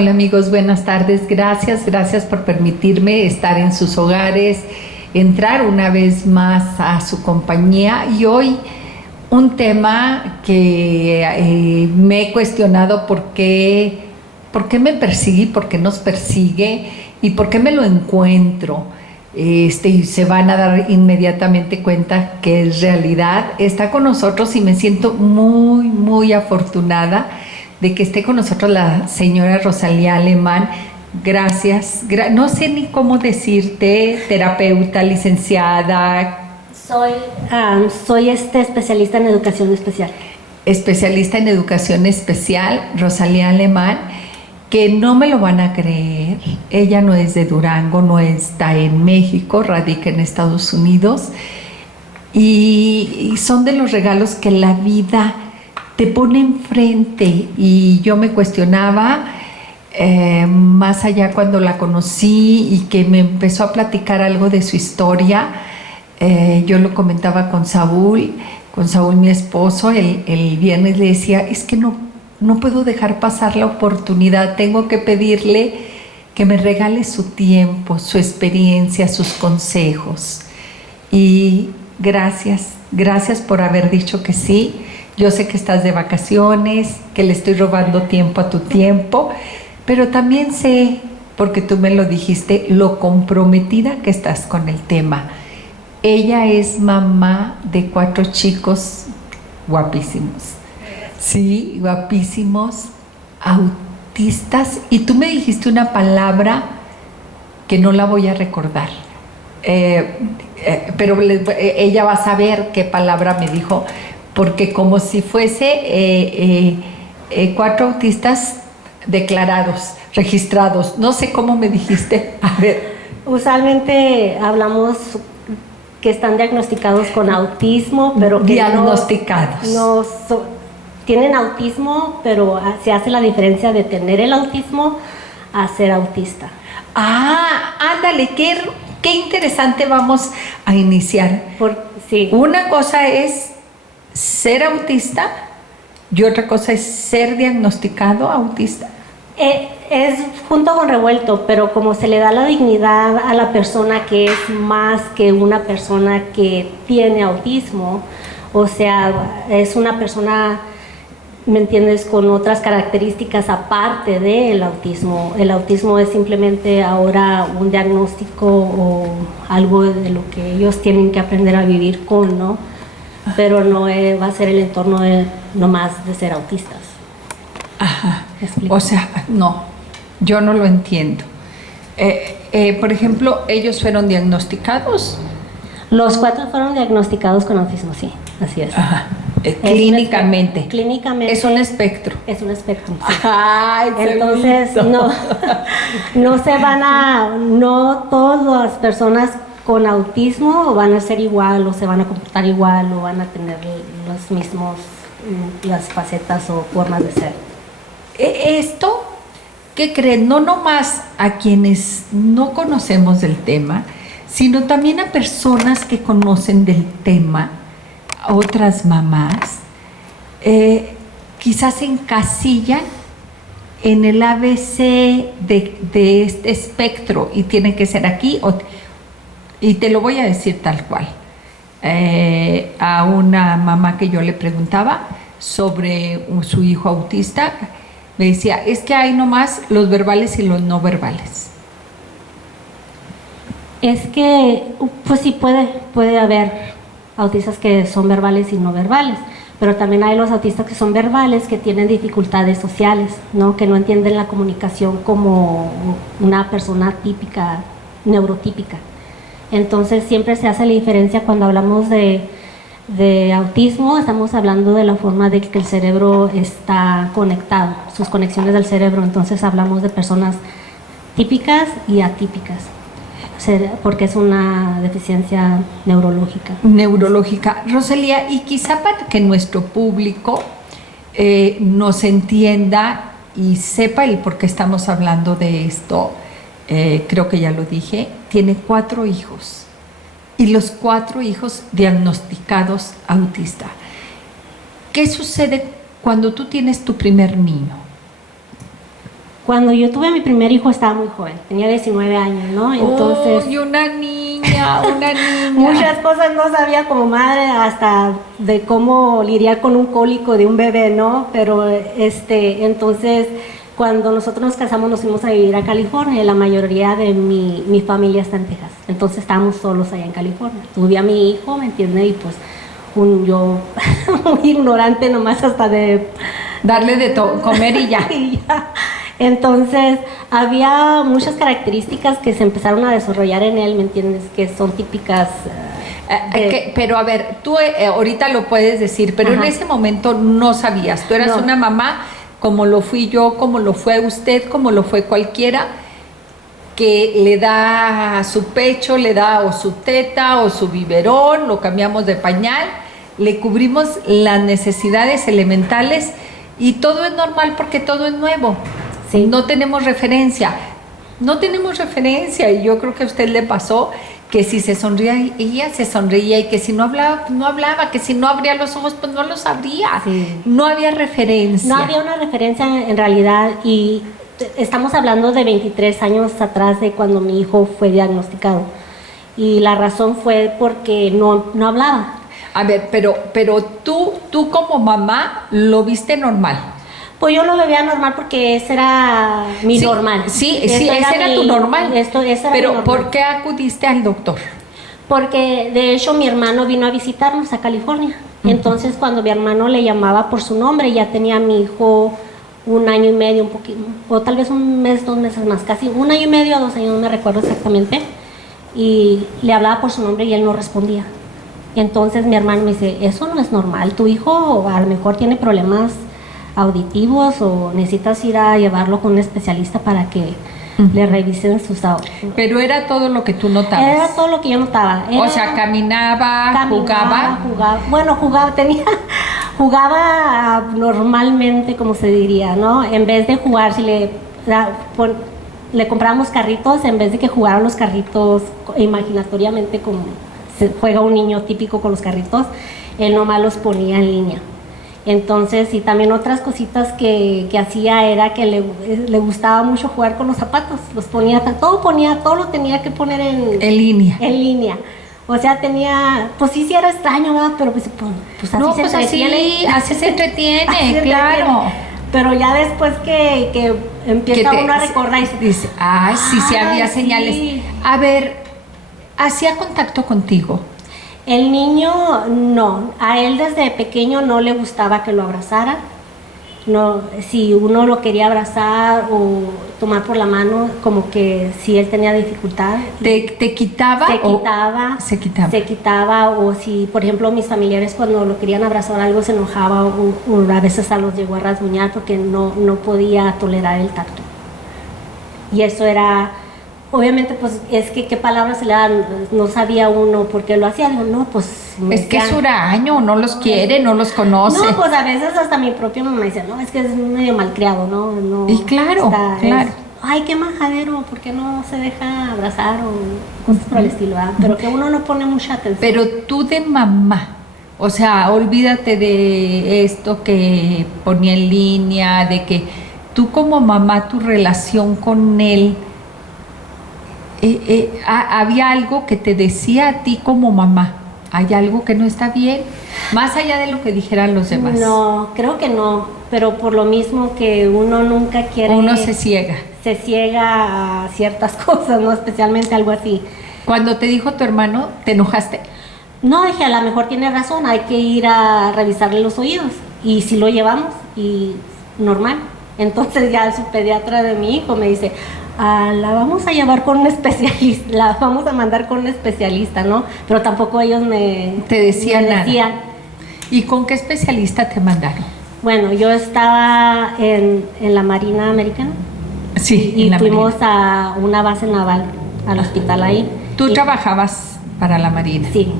Hola amigos, buenas tardes. Gracias por permitirme estar en sus hogares, entrar una vez más a su compañía. Y hoy un tema que me he cuestionado por qué me persigue, por qué nos persigue y por qué me lo encuentro. Y se van a dar inmediatamente cuenta que es realidad. Está con nosotros y me siento muy afortunada de que esté con nosotros la señora Rosalía Alemán. Gracias. No sé ni cómo decirte, terapeuta, licenciada. Soy especialista en educación especial. Especialista en educación especial, Rosalía Alemán, que no me lo van a creer. Ella no es de Durango, no está en México, radica en Estados Unidos. Y son de los regalos que la vida te pone enfrente. Y yo me cuestionaba, más allá cuando la conocí y que me empezó a platicar algo de su historia. Yo lo comentaba con Saúl mi esposo, el viernes le decía, es que no puedo dejar pasar la oportunidad, tengo que pedirle que me regale su tiempo, su experiencia, sus consejos. Y gracias por haber dicho que sí. Yo sé que estás de vacaciones, que le estoy robando tiempo a tu tiempo, pero también sé, porque tú me lo dijiste, lo comprometida que estás con el tema. Ella es mamá de 4 chicos guapísimos. Sí, guapísimos, autistas. Y tú me dijiste una palabra que no la voy a recordar. Pero ella va a saber qué palabra me dijo, porque como si fuese 4 autistas declarados, registrados. No sé cómo me dijiste. A ver. Usualmente hablamos que están diagnosticados con autismo, pero que diagnosticados. Tienen autismo, pero se hace la diferencia de tener el autismo a ser autista. Ah, ándale, qué interesante. Vamos a iniciar. Sí. Una cosa es ser autista y otra cosa es ser diagnosticado autista. Es junto con revuelto, pero como se le da la dignidad a la persona que es más que una persona que tiene autismo, o sea, es una persona, ¿me entiendes?, con otras características aparte del autismo. El autismo es simplemente ahora un diagnóstico o algo de lo que ellos tienen que aprender a vivir con, ¿no? Pero no va a ser el entorno nomás de ser autistas. Ajá. O sea, no, yo no lo entiendo. Por ejemplo, ¿ellos fueron diagnosticados? Los 4 fueron diagnosticados con autismo, sí, así es. Ajá. Clínicamente. Clínicamente. Es un espectro. Es un espectro. Sí. Ay, entonces, no todas las personas con autismo van a ser igual o se van a comportar igual o van a tener los mismos, las facetas o formas de ser. Esto, ¿qué creen? No nomás a quienes no conocemos del tema, sino también a personas que conocen del tema, a otras mamás, quizás se encasillan en el ABC de este espectro y tiene que ser aquí, y te lo voy a decir tal cual. A una mamá que yo le preguntaba sobre su hijo autista, me decía, es que hay nomás los verbales y los no verbales. Es que, pues sí, puede haber autistas que son verbales y no verbales, pero también hay los autistas que son verbales que tienen dificultades sociales, ¿no? Que no entienden la comunicación como una persona típica, neurotípica. Entonces siempre se hace la diferencia cuando hablamos de autismo, estamos hablando de la forma de que el cerebro está conectado, sus conexiones del cerebro. Entonces hablamos de personas típicas y atípicas, porque es una deficiencia neurológica. Neurológica. Rosalía, y quizá para que nuestro público nos entienda y sepa el por qué estamos hablando de esto, creo que ya lo dije, tiene 4 hijos. Y los 4 hijos diagnosticados autista. ¿Qué sucede cuando tú tienes tu primer niño? Cuando yo tuve mi primer hijo estaba muy joven, tenía 19 años, ¿no? Entonces... ¡Uy, una niña! Muchas cosas no sabía como madre, hasta de cómo lidiar con un cólico de un bebé, ¿no? Pero entonces, cuando nosotros nos casamos nos fuimos a vivir a California, y la mayoría de mi familia está en Texas. Entonces estábamos solos allá en California. Tuve a mi hijo, ¿me entiendes? Y pues yo muy ignorante nomás hasta de... Darle de comer y ya. Y ya. Entonces, había muchas características que se empezaron a desarrollar en él, ¿me entiendes? Que son típicas. Pero a ver, tú ahorita lo puedes decir, pero en ese momento no sabías. Tú eras una mamá, como lo fui yo, como lo fue usted, como lo fue cualquiera, que le da su pecho, le da o su teta o su biberón, lo cambiamos de pañal, le cubrimos las necesidades elementales y todo es normal porque todo es nuevo. Sí. No tenemos referencia y yo creo que a usted le pasó que si se sonría ella se sonreía y que si no hablaba, pues no hablaba, que si no abría los ojos, pues no los abría. Sí. No había referencia. No había una referencia en realidad, y estamos hablando de 23 años atrás de cuando mi hijo fue diagnosticado, y la razón fue porque no hablaba. A ver, pero tú como mamá lo viste normal. Pues yo lo veía normal porque ese era mi normal. Sí, ese era tu normal. Pero ¿por qué acudiste al doctor? Porque de hecho mi hermano vino a visitarnos a California. Entonces cuando mi hermano le llamaba por su nombre, ya tenía a mi hijo 1 año y medio, un poquito, o tal vez 1 mes, 2 meses más, casi 1 año y medio a 2 años, no me recuerdo exactamente. Y le hablaba por su nombre y él no respondía. Entonces mi hermano me dice, eso no es normal, tu hijo a lo mejor tiene problemas auditivos o necesitas ir a llevarlo con un especialista para que le revisen sus audios. Pero era todo lo que tú notabas. Era todo lo que yo notaba. O sea, caminaba, jugaba. Bueno, jugaba normalmente, como se diría, ¿no? En vez de jugar, si le comprábamos carritos, en vez de que jugaran los carritos imaginatoriamente como se juega un niño típico con los carritos, él nomás los ponía en línea. Entonces, y también otras cositas que hacía era que le gustaba mucho jugar con los zapatos. Los ponía, todo lo tenía que poner en línea. En línea. O sea, pues sí era extraño, ¿verdad? Pero pues así no, se entretiene. Así se entretiene, claro. Pero ya después que empieza uno a recordar y dice, sí había señales. A ver, ¿hacía contacto contigo? El niño no, a él desde pequeño no le gustaba que lo abrazara. No, si uno lo quería abrazar o tomar por la mano, como que si él tenía dificultad. ¿Te quitaba? Se quitaba, o si, por ejemplo, mis familiares cuando lo querían abrazar algo se enojaba o a veces los llegó a rasguñar porque no podía tolerar el tacto. Y eso era... Obviamente, pues, es que qué palabras se le dan, no sabía uno por qué lo hacía. Digo, no, pues... Es que es huraño, no los quiere, no los conoce. No, pues a veces hasta mi propia mamá dice, no, es que es medio malcriado, ¿no? Y claro. Ay, qué majadero, ¿por qué no se deja abrazar o cosas por el estilo? ¿verdad? Pero que uno no pone mucha atención. Pero tú de mamá, o sea, olvídate de esto que ponía en línea, de que tú como mamá, tu relación con él... había algo que te decía a ti como mamá, hay algo que no está bien, más allá de lo que dijeran los demás. No, creo que no, pero por lo mismo que uno nunca quiere... Uno se ciega a ciertas cosas, ¿no? Especialmente algo así. Cuando te dijo tu hermano, ¿te enojaste? No, dije, a lo mejor tiene razón, hay que ir a revisarle los oídos, y si lo llevamos, y normal. Entonces ya su pediatra de mi hijo me dice, la vamos a llevar con un especialista, la vamos a mandar con un especialista, ¿no? Pero tampoco ellos te decían nada. ¿Y con qué especialista te mandaron? Bueno, yo estaba en la Marina Americana. Sí, y fuimos a una base naval, al hospital ahí. ¿Tú trabajabas para la Marina? Sí.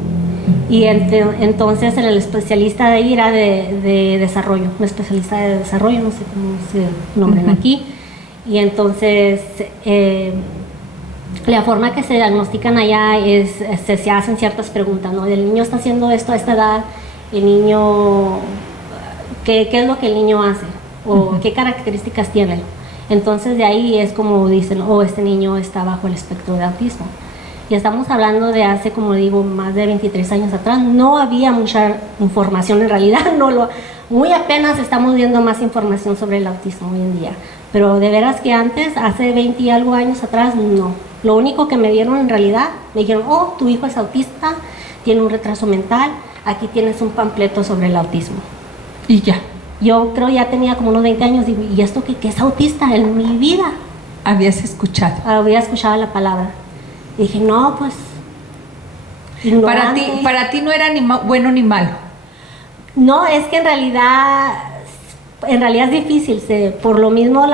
Y entonces el especialista de ahí era de desarrollo, un especialista de desarrollo, no sé cómo se nombren aquí. Y entonces la forma que se diagnostican allá es, se hacen ciertas preguntas, ¿no? El niño está haciendo esto a esta edad, el niño, ¿qué es lo que el niño hace? ¿O qué características tiene? Entonces de ahí es como dicen, oh, este niño está bajo el espectro de autismo. Y estamos hablando de hace, como digo, más de 23 años atrás. No había mucha información en realidad, muy apenas estamos viendo más información sobre el autismo hoy en día. Pero de veras que antes, hace 20 y algo años atrás, no. Lo único que me dieron en realidad, me dijeron, oh, tu hijo es autista, tiene un retraso mental, aquí tienes un panfleto sobre el autismo. Y ya. Yo creo ya tenía como unos 20 años y ¿esto qué es autista? En mi vida Habías escuchado. había escuchado la palabra. Y dije, no, pues, ignorante. Para ti no era ni bueno ni malo. No, es que en realidad es difícil, por lo mismo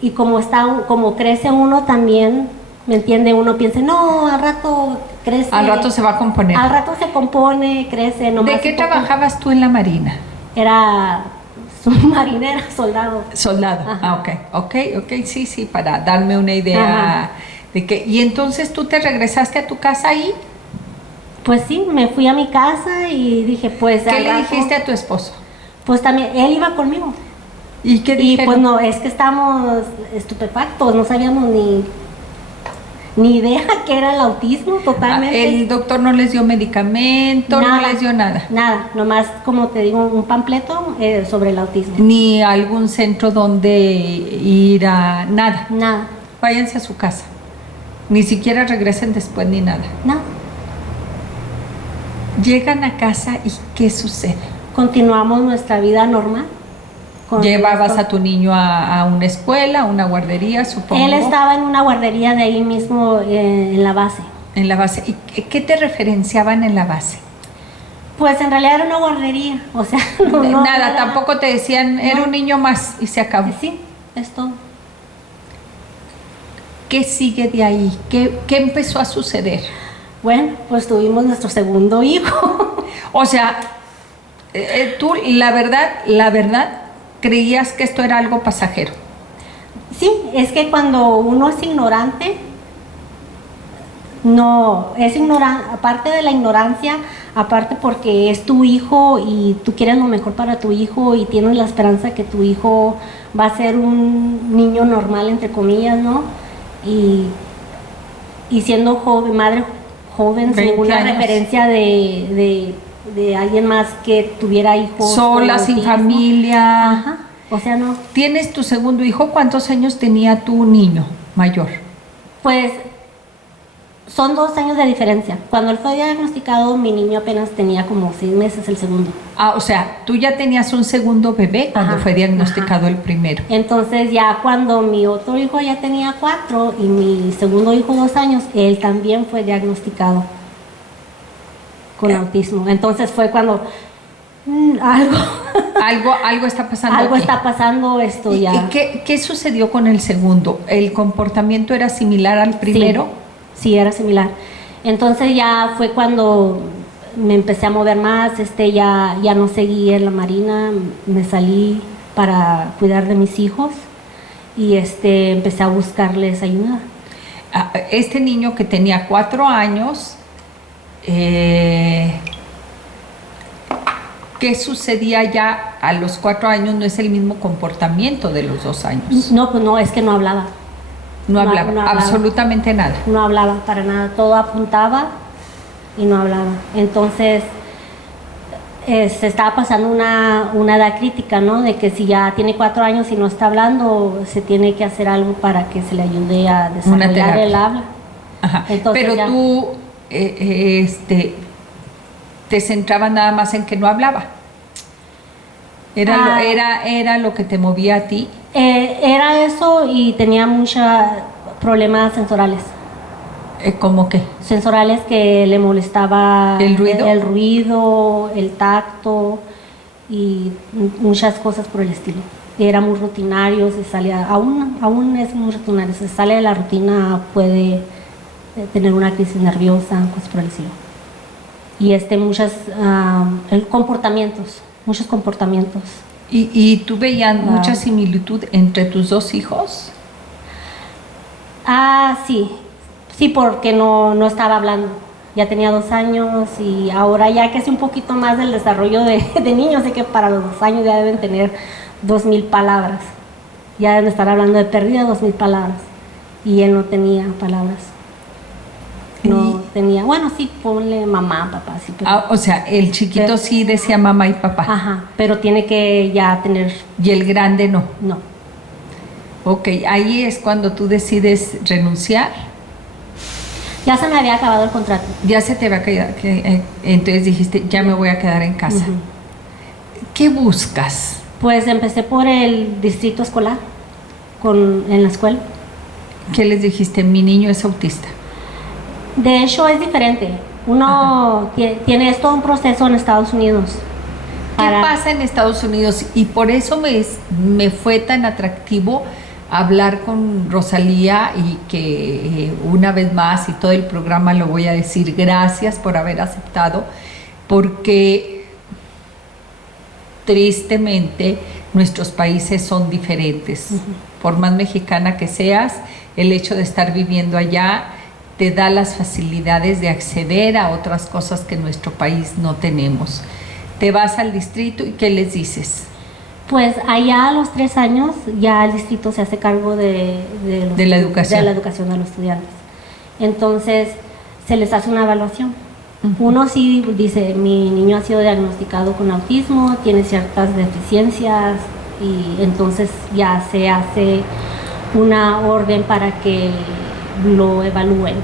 y como crece uno también, ¿me entiende? Uno piensa, no, al rato crece. Al rato se va a componer. Al rato se compone, crece. Nomás ¿De qué trabajabas tú en la Marina? Era submarinera, soldado. Soldado. Ajá. Ok, sí, para darme una idea. Ajá. De que, y entonces tú te regresaste a tu casa ahí. Pues sí, me fui a mi casa y dije, pues... ¿Qué le dijiste a tu esposo? Pues también, él iba conmigo. ¿Y qué dijeron? Y pues no, es que estábamos estupefactos, no sabíamos ni idea que era el autismo totalmente. ¿El doctor no les dio medicamento, nada, no les dio nada? Nada, nomás como te digo, un panfleto sobre el autismo. Ni algún centro donde ir a... Nada. Nada. Váyanse a su casa. Ni siquiera regresen después ni nada. Nada. Llegan a casa y ¿qué sucede? Continuamos nuestra vida normal. ¿Llevabas a tu niño a una escuela, a una guardería, supongo? Él estaba en una guardería de ahí mismo en la base. En la base. ¿Y qué te referenciaban en la base? Pues en realidad era una guardería, o sea... nada, tampoco te decían, era un niño más y se acabó. Sí, es todo. ¿Qué sigue de ahí? ¿Qué empezó a suceder? Bueno, pues tuvimos nuestro segundo hijo. O sea, tú la verdad, creías que esto era algo pasajero. Sí, es que cuando uno es ignorante, aparte de la ignorancia, aparte porque es tu hijo y tú quieres lo mejor para tu hijo y tienes la esperanza que tu hijo va a ser un niño normal, entre comillas, ¿no? Y siendo joven, madre joven, sin ninguna referencia de alguien más que tuviera hijos. Sola, sin familia. Ajá, o sea, no. ¿Tienes tu segundo hijo? ¿Cuántos años tenía tu niño mayor? Pues son 2 años de diferencia. Cuando él fue diagnosticado, mi niño apenas tenía como 6 meses, el segundo. Ah, o sea, tú ya tenías un segundo bebé cuando fue diagnosticado el primero. Entonces ya cuando mi otro hijo ya tenía 4 y mi segundo hijo 2 años, él también fue diagnosticado con autismo. Entonces fue cuando algo está pasando. Algo aquí. está pasando esto ya. ¿Y qué sucedió con el segundo? ¿El comportamiento era similar al primero? Sí, era similar. Entonces ya fue cuando me empecé a mover más, ya no seguí en la Marina, me salí para cuidar de mis hijos y empecé a buscarles ayuda. Este niño que tenía 4 años, ¿qué sucedía ya a los 4 años? No es el mismo comportamiento de los 2 años. No, pues no, es que no hablaba. No hablaba, absolutamente nada. No hablaba para nada, todo apuntaba y no hablaba. Entonces se estaba pasando una edad crítica, ¿no? De que si ya tiene 4 años y no está hablando, se tiene que hacer algo para que se le ayude a desarrollar el habla. Ajá. Pero ya, tú te centrabas nada más en que no hablaba. ¿Era lo que te movía a ti? Era eso y tenía muchos problemas sensoriales. ¿Cómo qué? Sensoriales que le molestaba el ruido, el tacto y muchas cosas por el estilo. Era muy rutinario, se salía, aún es muy rutinario, se sale de la rutina, puede tener una crisis nerviosa, cosas por el estilo. Y muchos comportamientos. ¿Y tú veías mucha similitud entre tus 2 hijos? Sí, porque no estaba hablando. Ya tenía 2 años y ahora ya que es un poquito más del desarrollo de niños, sé que para los 2 años ya deben tener 2000 palabras. Ya deben estar hablando de pérdida de 2000 palabras. Y él no tenía palabras. No tenía, bueno, sí, ponle mamá, papá, sí. Pero, o sea, el chiquito sí decía mamá y papá. Ajá, pero tiene que ya tener... Y el grande no. No. Ok, ahí es cuando tú decides renunciar. Ya se me había acabado el contrato. Ya se te había caído, entonces dijiste, ya me voy a quedar en casa. ¿Qué buscas? Pues empecé por el distrito escolar, en la escuela. ¿Qué les dijiste? Mi niño es autista. De hecho, es diferente. Uno tiene todo un proceso en Estados Unidos. ¿Qué pasa en Estados Unidos? Y por eso me fue tan atractivo hablar con Rosalía, y que una vez más, y todo el programa lo voy a decir, gracias por haber aceptado, porque tristemente nuestros países son diferentes. Por más mexicana que seas, el hecho de estar viviendo allá te da las facilidades de acceder a otras cosas que en nuestro país no tenemos. Te vas al distrito y ¿qué les dices? Pues allá a los 3 años ya el distrito se hace cargo de la educación. De la educación de los estudiantes. Entonces se les hace una evaluación. Uno sí dice, mi niño ha sido diagnosticado con autismo, tiene ciertas deficiencias, y entonces ya se hace una orden para que lo evalúen.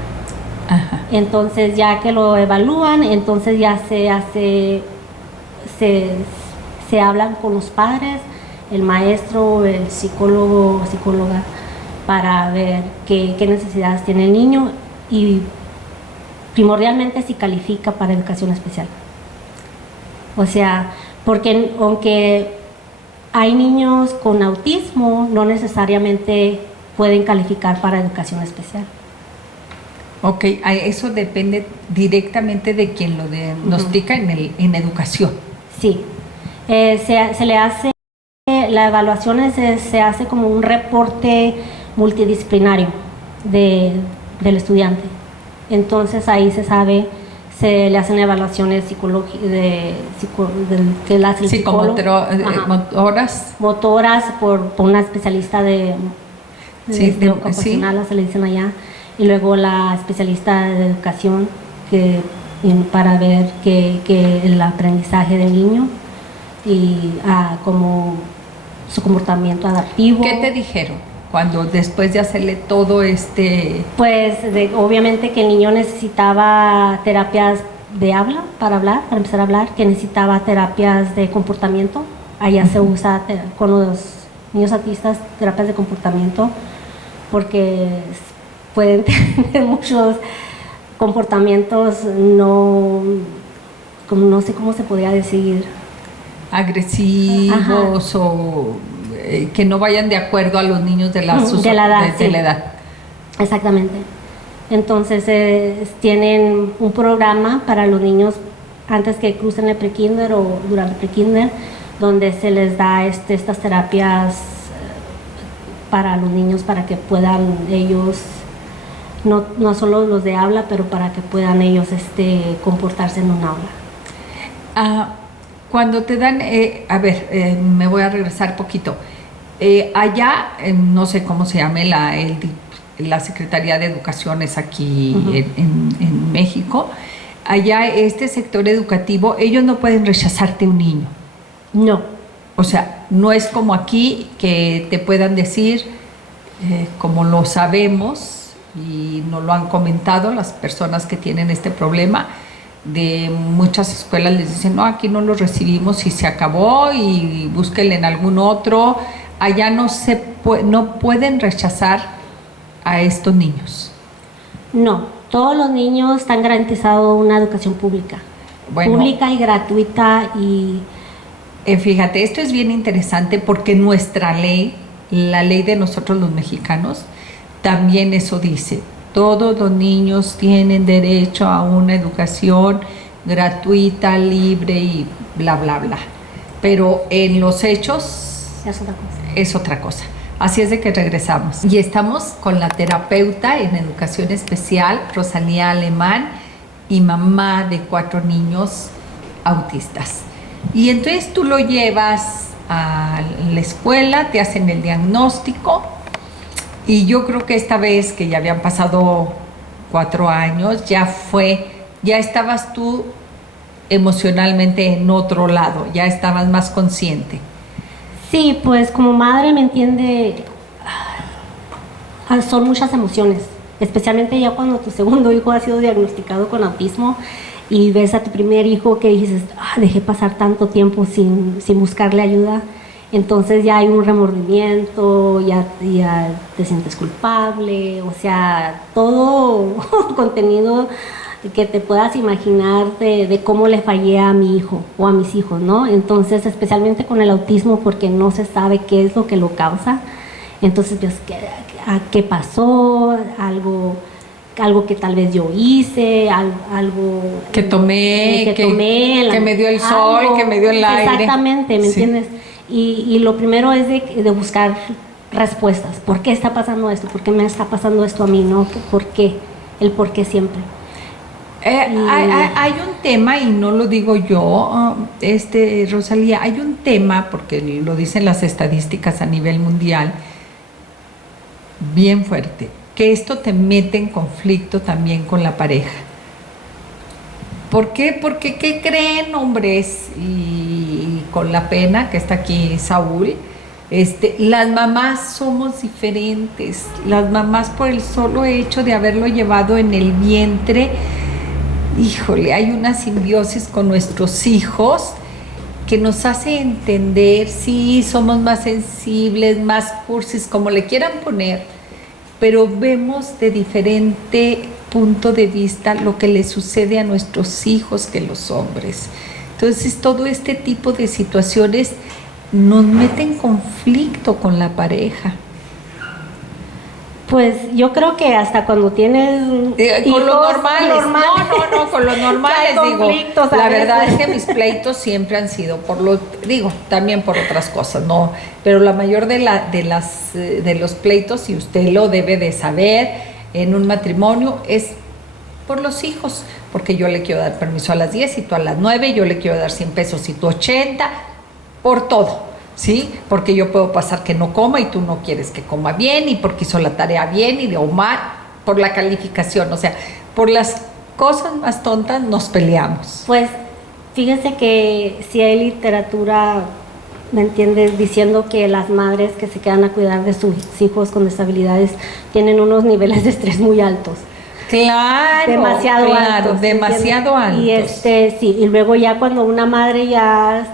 Ajá. Entonces ya que lo evalúan, entonces ya se hace, se hablan con los padres, el maestro, el psicólogo o psicóloga, para ver qué necesidades tiene el niño y primordialmente si califica para educación especial. O sea, porque aunque hay niños con autismo, no necesariamente pueden calificar para educación especial. Ok, eso depende directamente de quien lo diagnostica en educación. Sí, se le hace, la evaluación se hace como un reporte multidisciplinario del estudiante. Entonces ahí se sabe, se le hacen evaluaciones psicológicas, que la hace el psicólogo. Motoras por una especialista de ocupacional, se le dicen allá, y luego la especialista de educación para ver que el aprendizaje del niño y como su comportamiento adaptivo. ¿Qué te dijeron cuando después de hacerle todo Pues obviamente que el niño necesitaba terapias de habla, para empezar a hablar, que necesitaba terapias de comportamiento. Allá se usa con los niños autistas terapias de comportamiento, porque pueden tener muchos comportamientos no sé cómo se podría decir, agresivos. Ajá. O que no vayan de acuerdo a los niños de la edad. Exactamente. Entonces tienen un programa para los niños antes que crucen el prekinder o durante el prekinder, donde se les da estas terapias para los niños, para que puedan ellos, no solo los de habla, pero para que puedan ellos comportarse en un aula. Cuando te dan, me voy a regresar poquito. Allá, no sé cómo se llame la Secretaría de Educación es aquí en México. Allá este sector educativo, ellos no pueden rechazarte un niño. No. O sea, no es como aquí que te puedan decir, como lo sabemos y nos lo han comentado las personas que tienen este problema, de muchas escuelas les dicen, no, aquí no los recibimos y se acabó y búsquenle en algún otro. Allá no pueden rechazar a estos niños. No, todos los niños están garantizados una educación pública. Pública y gratuita. Y fíjate, esto es bien interesante porque nuestra ley, la ley de nosotros los mexicanos, también eso dice. Todos los niños tienen derecho a una educación gratuita, libre y bla, bla, bla. Pero en los hechos es otra cosa. Así es de que regresamos. Y estamos con la terapeuta en educación especial, Rosalía Alemán, y mamá de 4 niños autistas. Y entonces tú lo llevas a la escuela, te hacen el diagnóstico y yo creo que esta vez que ya habían pasado 4 años, ya estabas tú emocionalmente en otro lado, ya estabas más consciente. Sí, pues como madre me entiende, son muchas emociones, especialmente ya cuando tu segundo hijo ha sido diagnosticado con autismo y ves a tu primer hijo que dices, dejé pasar tanto tiempo sin buscarle ayuda, entonces ya hay un remordimiento, ya te sientes culpable, o sea, todo contenido que te puedas imaginar de cómo le fallé a mi hijo o a mis hijos, ¿no? Entonces, especialmente con el autismo, porque no se sabe qué es lo que lo causa, entonces ves qué pasó, algo que tal vez yo hice, algo que tomé, que me dio el sol, algo, que me dio el aire. Exactamente, ¿me entiendes? Y lo primero es de buscar respuestas. ¿Por qué está pasando esto? ¿Por qué me está pasando esto a mí? ¿No? ¿Por qué? El por qué siempre. Hay un tema, y no lo digo yo, Rosalía, hay un tema, porque lo dicen las estadísticas a nivel mundial, bien fuerte, que esto te mete en conflicto también con la pareja. ¿Por qué? Porque, ¿qué creen, hombres? Y con la pena que está aquí Saúl, las mamás somos diferentes. Las mamás, por el solo hecho de haberlo llevado en el vientre, híjole, hay una simbiosis con nuestros hijos que nos hace entender, sí, somos más sensibles, más cursis, como le quieran poner, pero vemos de diferente punto de vista lo que le sucede a nuestros hijos que los hombres. Entonces, todo este tipo de situaciones nos mete en conflicto con la pareja. Pues yo creo que hasta cuando tienes con lo normales. No, con lo normales, digo. La verdad es que mis pleitos siempre han sido también por otras cosas, no, pero la mayor de los pleitos, y usted lo debe de saber, en un matrimonio es por los hijos, porque yo le quiero dar permiso a las 10 y tú a las 9, yo le quiero dar 100 pesos y tú 80, por todo. ¿Sí? Porque yo puedo pasar que no coma y tú no quieres que coma bien, y porque hizo la tarea bien o mal, por la calificación, o sea, por las cosas más tontas nos peleamos. Pues fíjese que si hay literatura, ¿me entiendes?, diciendo que las madres que se quedan a cuidar de sus hijos con disabilidades tienen unos niveles de estrés muy altos. Claro, demasiado altos. Y sí, y luego ya cuando una madre ya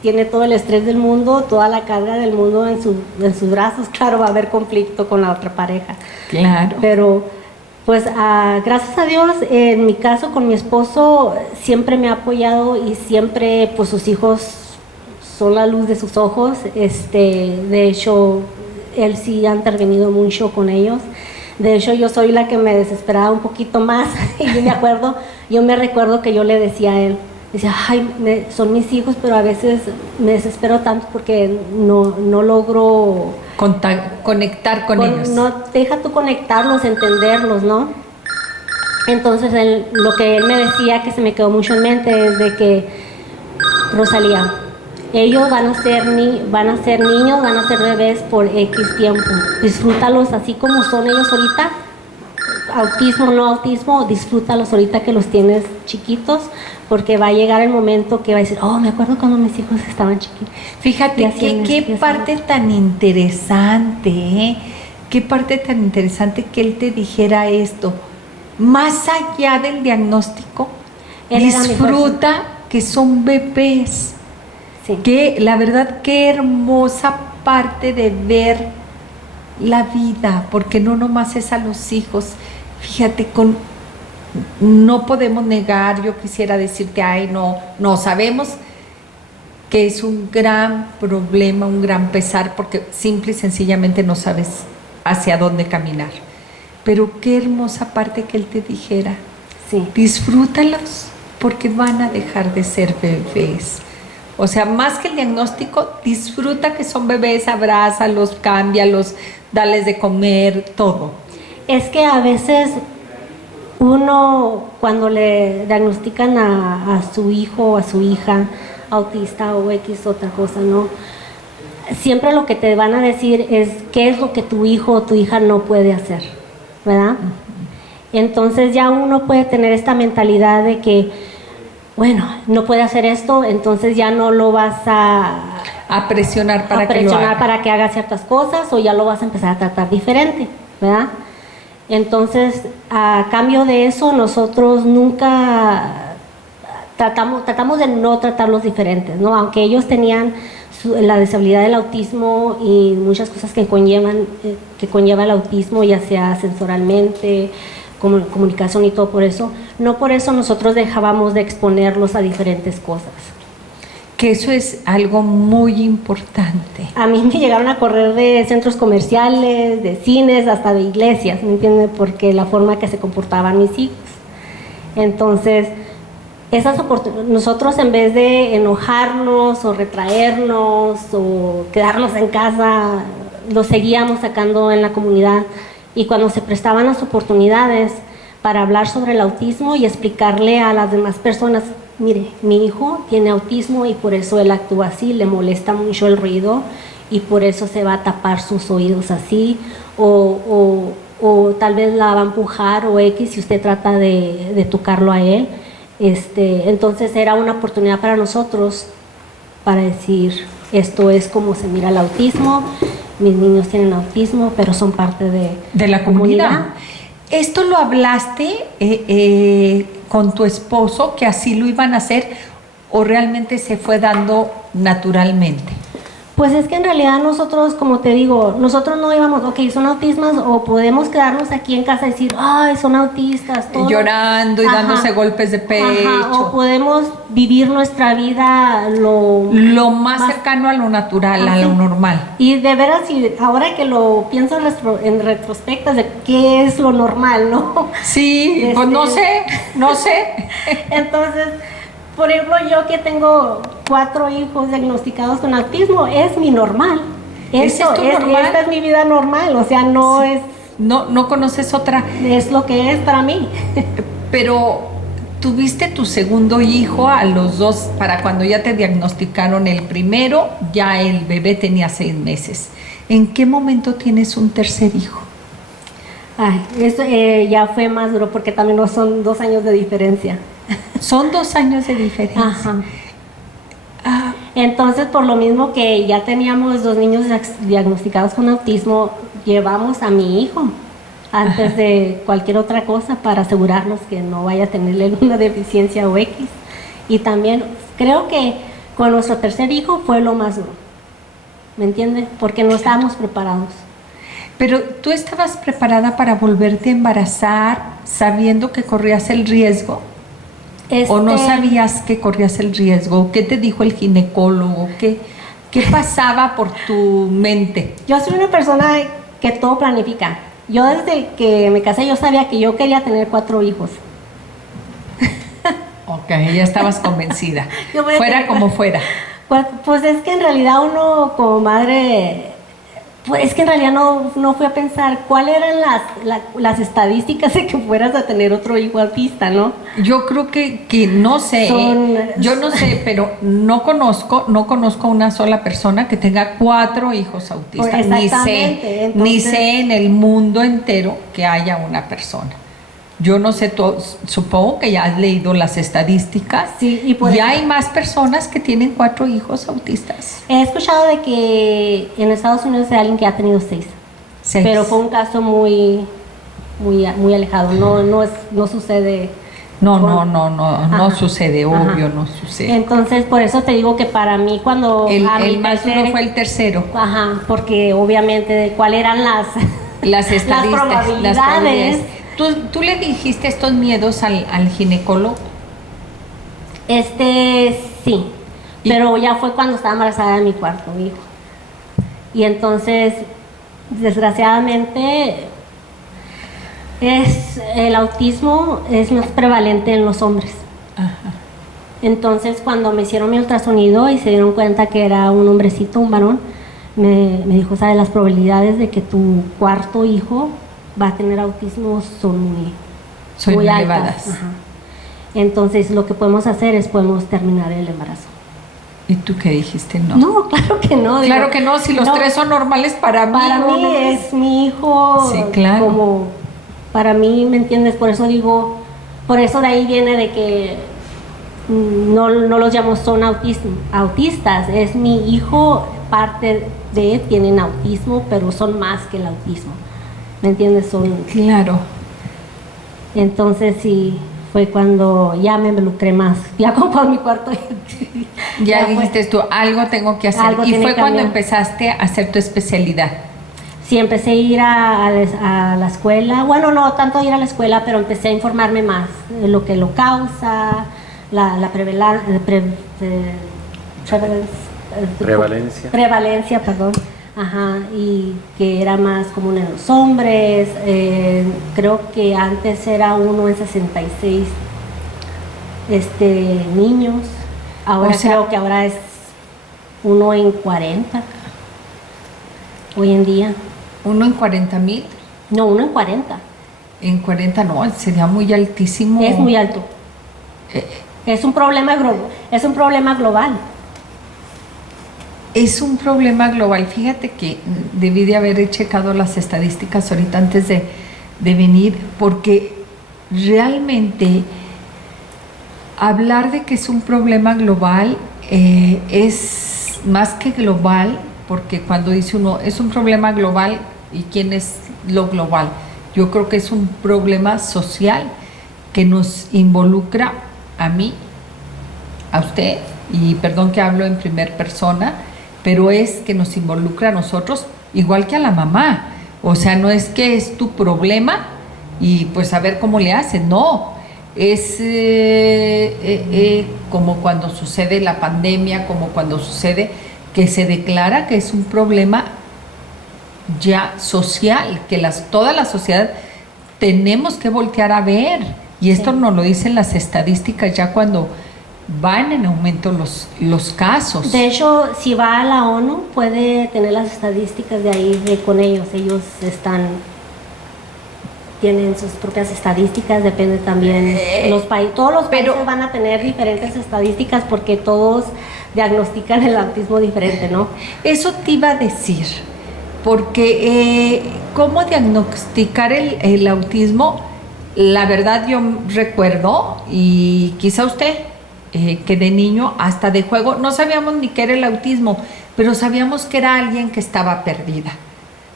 tiene todo el estrés del mundo, toda la carga del mundo en sus brazos, claro, va a haber conflicto con la otra pareja. Claro. Pero pues gracias a Dios, en mi caso con mi esposo siempre me ha apoyado y siempre pues sus hijos son la luz de sus ojos. De hecho, él sí ha intervenido mucho con ellos. De hecho, yo soy la que me desesperaba un poquito más. Y yo me recuerdo que yo le decía a él, son mis hijos, pero a veces me desespero tanto porque no logro conectar con ellos. No, deja tú conectarlos, entenderlos, ¿no? Entonces, lo que él me decía, que se me quedó mucho en mente, es de que, Rosalía, ellos van a ser niños, van a ser bebés por X tiempo. Disfrútalos así como son ellos ahorita. Autismo, no autismo, disfrútalos ahorita que los tienes chiquitos, porque va a llegar el momento que va a decir, me acuerdo cuando mis hijos estaban chiquitos. Fíjate qué parte tan interesante, ¿eh? Qué parte tan interesante que él te dijera esto. Más allá del diagnóstico, disfruta que son bebés. Sí. Que la verdad, qué hermosa parte de ver la vida, porque no nomás es a los hijos. Fíjate, no podemos negar, yo quisiera decirte, no sabemos que es un gran problema, un gran pesar, porque simple y sencillamente no sabes hacia dónde caminar. Pero qué hermosa parte que él te dijera, sí, disfrútalos, porque van a dejar de ser bebés. O sea, más que el diagnóstico, disfruta que son bebés, abrázalos, cámbialos, dales de comer, todo. Es que a veces uno, cuando le diagnostican a su hijo o a su hija autista o X otra cosa, ¿no? siempre lo que te van a decir es qué es lo que tu hijo o tu hija no puede hacer, ¿verdad? Entonces ya uno puede tener esta mentalidad de que, bueno, no puede hacer esto, entonces ya no lo vas a presionar para que haga ciertas cosas, o ya lo vas a empezar a tratar diferente, ¿verdad? Entonces, a cambio de eso, nosotros nunca tratamos de no tratarlos diferentes, ¿no? Aunque ellos tenían la disabilidad del autismo y muchas cosas que conlleva el autismo, ya sea sensorialmente, comunicación y todo, no por eso nosotros dejábamos de exponerlos a diferentes cosas. Que eso es algo muy importante. A mí me llegaron a correr de centros comerciales, de cines, hasta de iglesias, ¿me entiendes? Porque la forma que se comportaban mis hijos. Entonces, nosotros, en vez de enojarnos o retraernos o quedarnos en casa, los seguíamos sacando en la comunidad, y cuando se prestaban las oportunidades para hablar sobre el autismo y explicarle a las demás personas, mire, mi hijo tiene autismo y por eso él actúa así, le molesta mucho el ruido y por eso se va a tapar sus oídos así, o tal vez la va a empujar o X si usted trata de tocarlo a él. Entonces era una oportunidad para nosotros para decir, esto es como se mira el autismo, mis niños tienen autismo, pero son parte de la comunidad. ¿Esto lo hablaste con tu esposo, que así lo iban a hacer, o realmente se fue dando naturalmente? Pues es que en realidad nosotros, como te digo, nosotros no íbamos, ok, son autistas, o podemos quedarnos aquí en casa y decir, ay, son autistas, todo. Llorando y dándose golpes de pecho. O podemos vivir nuestra vida lo más cercano a lo natural, a lo normal. Y de veras, ahora que lo pienso en retrospecto, de qué es lo normal, ¿no? Sí, pues no sé. Entonces, por ejemplo, yo que tengo 4 hijos diagnosticados con autismo, es mi normal. Esta es mi vida normal, o sea, no es... No conoces otra. Es lo que es para mí. Pero tuviste tu segundo hijo a los 2, para cuando ya te diagnosticaron el primero, ya el bebé tenía 6 meses. ¿En qué momento tienes un tercer hijo? Ay, eso ya fue más duro, porque también no son 2 años de diferencia. Son 2 años de diferencia. Ajá. Entonces, por lo mismo que ya teníamos 2 niños diagnosticados con autismo, llevamos a mi hijo antes de cualquier otra cosa para asegurarnos que no vaya a tenerle una deficiencia o X. Y también creo que con nuestro tercer hijo fue lo más duro, ¿me entiendes? Porque no estábamos preparados. Pero tú estabas preparada para volverte a embarazar sabiendo que corrías el riesgo. ¿O no sabías que corrías el riesgo? ¿Qué te dijo el ginecólogo? ¿Qué pasaba por tu mente? Yo soy una persona que todo planifica. Yo desde que me casé, yo sabía que yo quería tener 4 hijos. Ok, ya estabas convencida. Fuera como fuera. Pues es que en realidad uno como madre... Pues es que en realidad no fui a pensar cuáles eran las estadísticas de que fueras a tener otro hijo autista, ¿no? Yo creo que no sé, yo no sé, pero no conozco una sola persona que tenga 4 hijos autistas. Exactamente. Ni sé en el mundo entero que haya una persona. Yo no sé, supongo que ya has leído las estadísticas. Sí, y hay más personas que tienen 4 hijos autistas. He escuchado de que en Estados Unidos hay alguien que ha tenido 6. Pero fue un caso muy alejado. No sucede. No sucede, obvio, no sucede. Entonces, por eso te digo que para mí cuando... El más duro fue el tercero. Ajá, porque obviamente cuáles eran las estadísticas, las probabilidades. ¿Tú le dijiste estos miedos al ginecólogo? Sí, pero ya fue cuando estaba embarazada de mi 4º hijo. Y entonces, desgraciadamente, el autismo es más prevalente en los hombres. Ajá. Entonces, cuando me hicieron mi ultrasonido y se dieron cuenta que era un hombrecito, un varón, me dijo, ¿sabes? Las probabilidades de que tu 4º hijo va a tener autismo son muy elevadas. Ajá. Entonces lo que podemos hacer es podemos terminar el embarazo. ¿Y tú qué dijiste? No. No, claro que no. Claro que no, si los tres son normales para mí. Para mí no, es mi hijo. Sí, claro. Como para mí, ¿me entiendes? Por eso digo, por eso de ahí viene de que no los llamo son autistas. Es mi hijo, parte de tienen autismo, pero son más que el autismo. ¿Me entiendes? Claro. Entonces sí, fue cuando ya me involucré más. Ya como por mi cuarto. Ya dijiste tú, algo tengo que hacer. Y fue cuando empezaste a hacer tu especialidad. Sí, empecé a ir a la escuela. Bueno, no tanto a ir a la escuela, pero empecé a informarme más de lo que lo causa, la prevalencia, perdón. Ajá, y que era más común en los hombres. Creo que antes era 1 en 66 niños. Ahora creo que ahora es 1 en 40. Hoy en día. ¿1 en 40,000? No, 1 en 40. En 40 no, sería muy altísimo. Es muy alto. Es un problema global. Es un problema global. Fíjate que debí de haber checado las estadísticas ahorita antes de venir, porque realmente hablar de que es un problema global es más que global, porque cuando dice uno es un problema global, ¿y quién es lo global? Yo creo que es un problema social que nos involucra a mí, a usted, y perdón que hablo en primera persona, pero es que nos involucra a nosotros igual que a la mamá. O sea, no es que es tu problema y pues a ver cómo le hacen, no. Es como cuando sucede la pandemia, como cuando sucede que se declara que es un problema ya social, que toda la sociedad tenemos que voltear a ver. Y esto nos lo dicen las estadísticas ya cuando van en aumento los casos. De hecho, si va a la ONU, puede tener las estadísticas de ahí con ellos. Ellos tienen sus propias estadísticas, depende también todos los países van a tener diferentes estadísticas porque todos diagnostican el autismo diferente, ¿no? Eso te iba a decir, porque ¿cómo diagnosticar el autismo? La verdad yo recuerdo, y quizá usted, que de niño hasta de juego no sabíamos ni qué era el autismo, pero sabíamos que era alguien que estaba perdida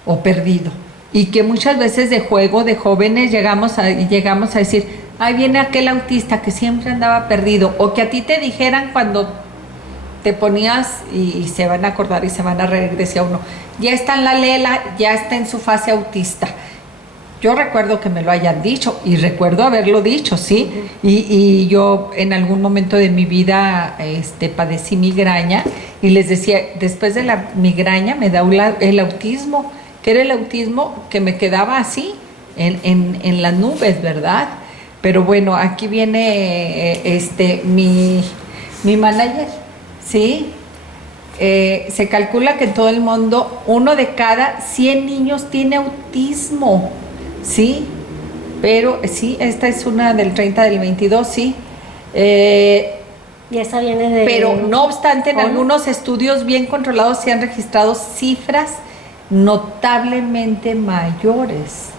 o perdido. Y que muchas veces de juego, de jóvenes, llegamos a decir, ahí viene aquel autista que siempre andaba perdido, o que a ti te dijeran cuando te ponías, y se van a acordar y se van a reír, decía uno, ya está en la lela, ya está en su fase autista. Yo recuerdo que me lo hayan dicho, y recuerdo haberlo dicho, ¿sí? Y yo en algún momento de mi vida padecí migraña, y les decía, después de la migraña me da el autismo, que era el autismo que me quedaba así, en las nubes, ¿verdad? Pero bueno, aquí viene mi manager, ¿sí? Se calcula que en todo el mundo 1 de cada 100 niños tiene autismo, ¿sí? Pero sí, esta es una del 30 del 22, sí. Y esa viene de... Pero no obstante, en algunos estudios bien controlados se han registrado cifras notablemente mayores.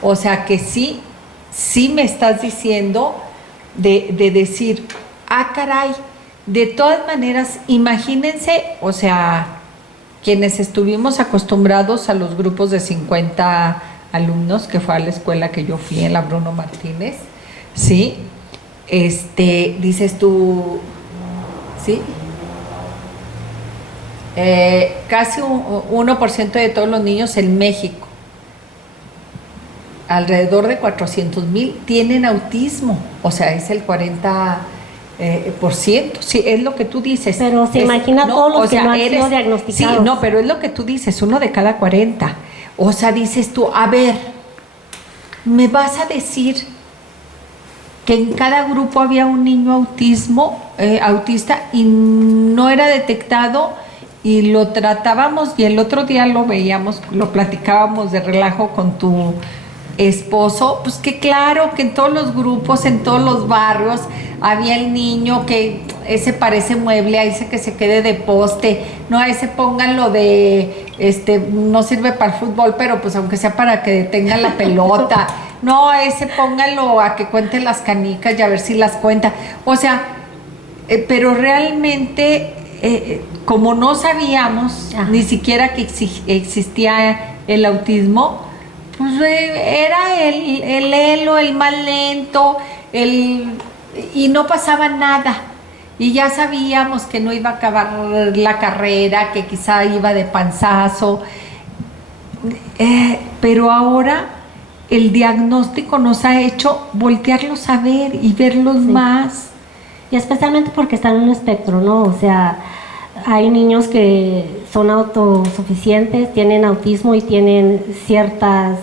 O sea que sí me estás diciendo de decir, caray, de todas maneras, imagínense, o sea, quienes estuvimos acostumbrados a los grupos de 50 alumnos, que fue a la escuela que yo fui en la Bruno Martínez, ¿sí? Dices tú, ¿sí? Casi un 1% de todos los niños en México, alrededor de 400,000 tienen autismo, o sea, es el 40%, sí, es lo que tú dices. Pero se imagina todos los que no han sido diagnosticados. Sí, no, pero es lo que tú dices, 1 de cada 40. O sea, dices tú, a ver, ¿me vas a decir que en cada grupo había un niño autista y no era detectado y lo tratábamos, y el otro día lo veíamos, lo platicábamos de relajo con tu esposo? Pues que claro, que en todos los grupos, en todos los barrios había el niño que ese parece mueble, a ese que se quede de poste, no, a ese pónganlo de, no sirve para el fútbol, pero pues aunque sea para que detenga la pelota, no, a ese pónganlo a que cuente las canicas y a ver si las cuenta, o sea, pero realmente, como no sabíamos ni siquiera que existía el autismo, pues era el lelo, el mal lento, y no pasaba nada. Y ya sabíamos que no iba a acabar la carrera, que quizá iba de panzazo. Pero ahora el diagnóstico nos ha hecho voltearlos a ver y verlos más. Y especialmente porque están en un espectro, ¿no? O sea, hay niños que son autosuficientes, tienen autismo y tienen ciertas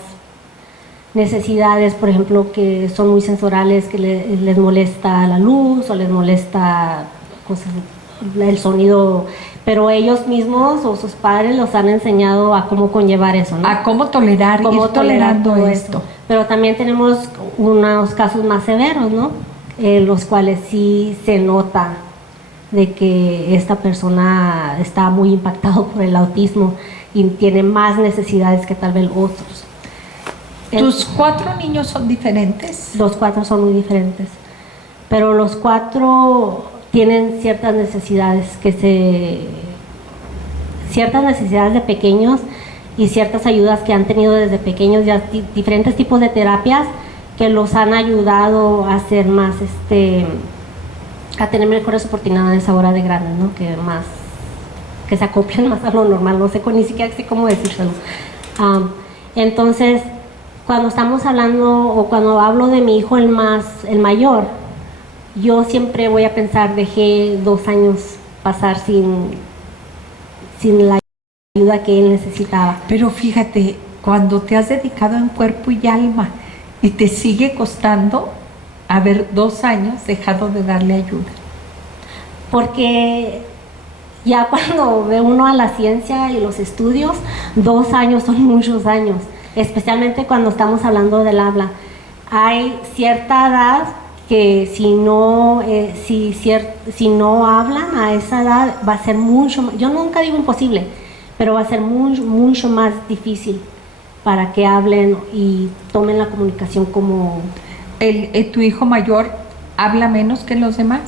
necesidades, por ejemplo, que son muy sensoriales, que les molesta la luz o les molesta el sonido, pero ellos mismos o sus padres los han enseñado a cómo conllevar eso, ¿no? A cómo tolerar, cómo ir tolerando todo esto. Pero también tenemos unos casos más severos, ¿no? Los cuales sí se nota de que esta persona está muy impactado por el autismo y tiene más necesidades que tal vez otros. ¿Tus 4 niños son diferentes? Los 4 son muy diferentes, pero los 4 tienen ciertas necesidades ciertas necesidades de pequeños y ciertas ayudas que han tenido desde pequeños, ya diferentes tipos de terapias que los han ayudado a ser más, a tener mejores oportunidades ahora de grandes, ¿no? Que se acoplen más a lo normal, no sé, ni siquiera sé cómo decírselo. Entonces, cuando estamos hablando o cuando hablo de mi hijo el mayor, yo siempre voy a pensar, dejé 2 años pasar sin la ayuda que él necesitaba. Pero fíjate, cuando te has dedicado en cuerpo y alma y te sigue costando haber 2 años dejado de darle ayuda. Porque ya cuando ve uno a la ciencia y los estudios, 2 años son muchos años. Especialmente cuando estamos hablando del habla. Hay cierta edad que si no hablan a esa edad va a ser mucho, yo nunca digo imposible, pero va a ser mucho más difícil para que hablen y tomen la comunicación como... ¿Tu hijo mayor habla menos que los demás?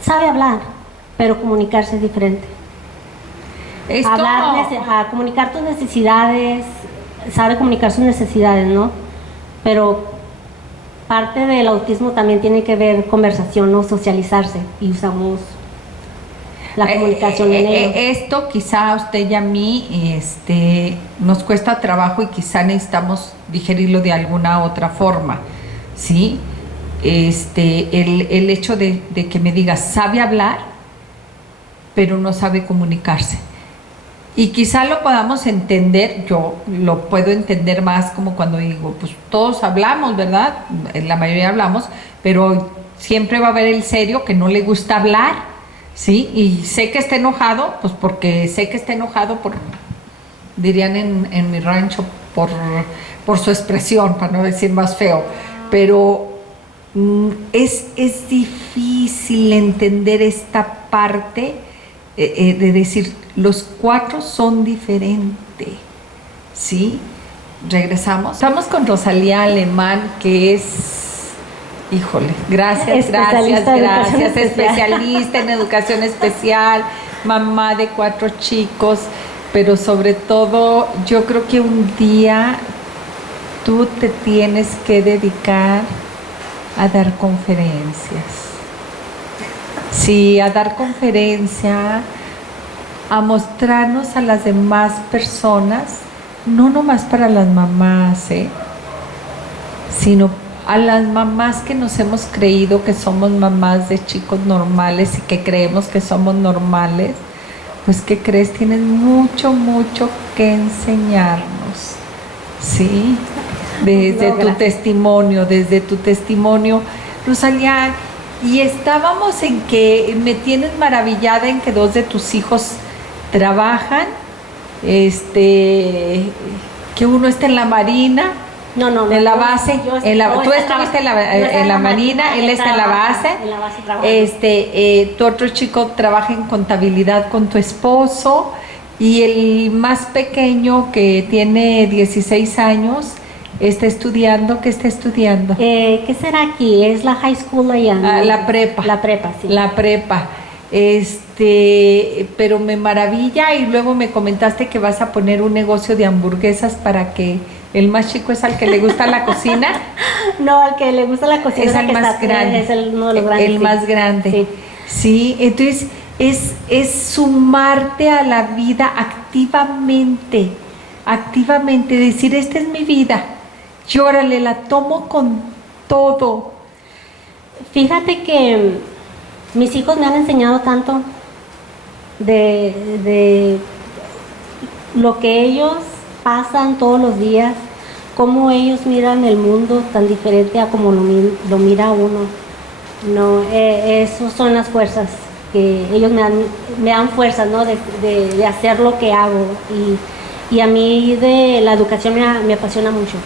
Sabe hablar, pero comunicarse es diferente. A comunicar tus necesidades, sabe comunicar sus necesidades, ¿no? Pero parte del autismo también tiene que ver conversación, ¿no? Socializarse, y usamos la comunicación en ello. Esto quizá a usted y a mí nos cuesta trabajo y quizá necesitamos digerirlo de alguna otra forma, ¿sí? El hecho de que me digas, sabe hablar, pero no sabe comunicarse. Y quizá lo podamos entender, yo lo puedo entender más como cuando digo, pues todos hablamos, ¿verdad? La mayoría hablamos, pero siempre va a haber el serio que no le gusta hablar, ¿sí? Y sé que está enojado, pues porque sé que está enojado dirían en mi rancho, por su expresión, para no decir más feo. Pero es difícil entender esta parte de decir, los 4 son diferentes, ¿sí? Regresamos. Estamos con Rosalía Alemán, que es, híjole, gracias, especialista en educación especial, mamá de 4 chicos, pero sobre todo, yo creo que un día tú te tienes que dedicar a dar conferencias. Sí, a dar conferencia, a mostrarnos a las demás personas, no nomás para las mamás, sino a las mamás que nos hemos creído que somos mamás de chicos normales y que creemos que somos normales, pues ¿qué crees? Tienes mucho, mucho que enseñarnos, ¿sí? Desde tu testimonio, Rosalía. Y estábamos en que me tienes maravillada en que 2 de tus hijos trabajan, que uno está en la marina En la base, tú estuviste en la marina, él está en la base. En la base trabajando. Tu otro chico trabaja en contabilidad con tu esposo, y el más pequeño, que tiene 16 años, está estudiando. ¿Qué está estudiando? ¿Qué será aquí? Es la high school allá, ¿no? La prepa. La prepa, sí. La prepa. Pero me maravilla, y luego me comentaste que vas a poner un negocio de hamburguesas para que el más chico es al que le gusta la cocina. No, al que le gusta la cocina es el más grande. Es uno de los grandes. El más grande. Sí. Sí, entonces es sumarte a la vida activamente, decir, esta es mi vida, y órale, la tomo con todo. Fíjate que mis hijos me han enseñado tanto de lo que ellos pasan todos los días, cómo ellos miran el mundo tan diferente a como lo mira uno. No, esas son las fuerzas que ellos me dan fuerzas, ¿no? de hacer lo que hago, y a mí de la educación me apasiona mucho.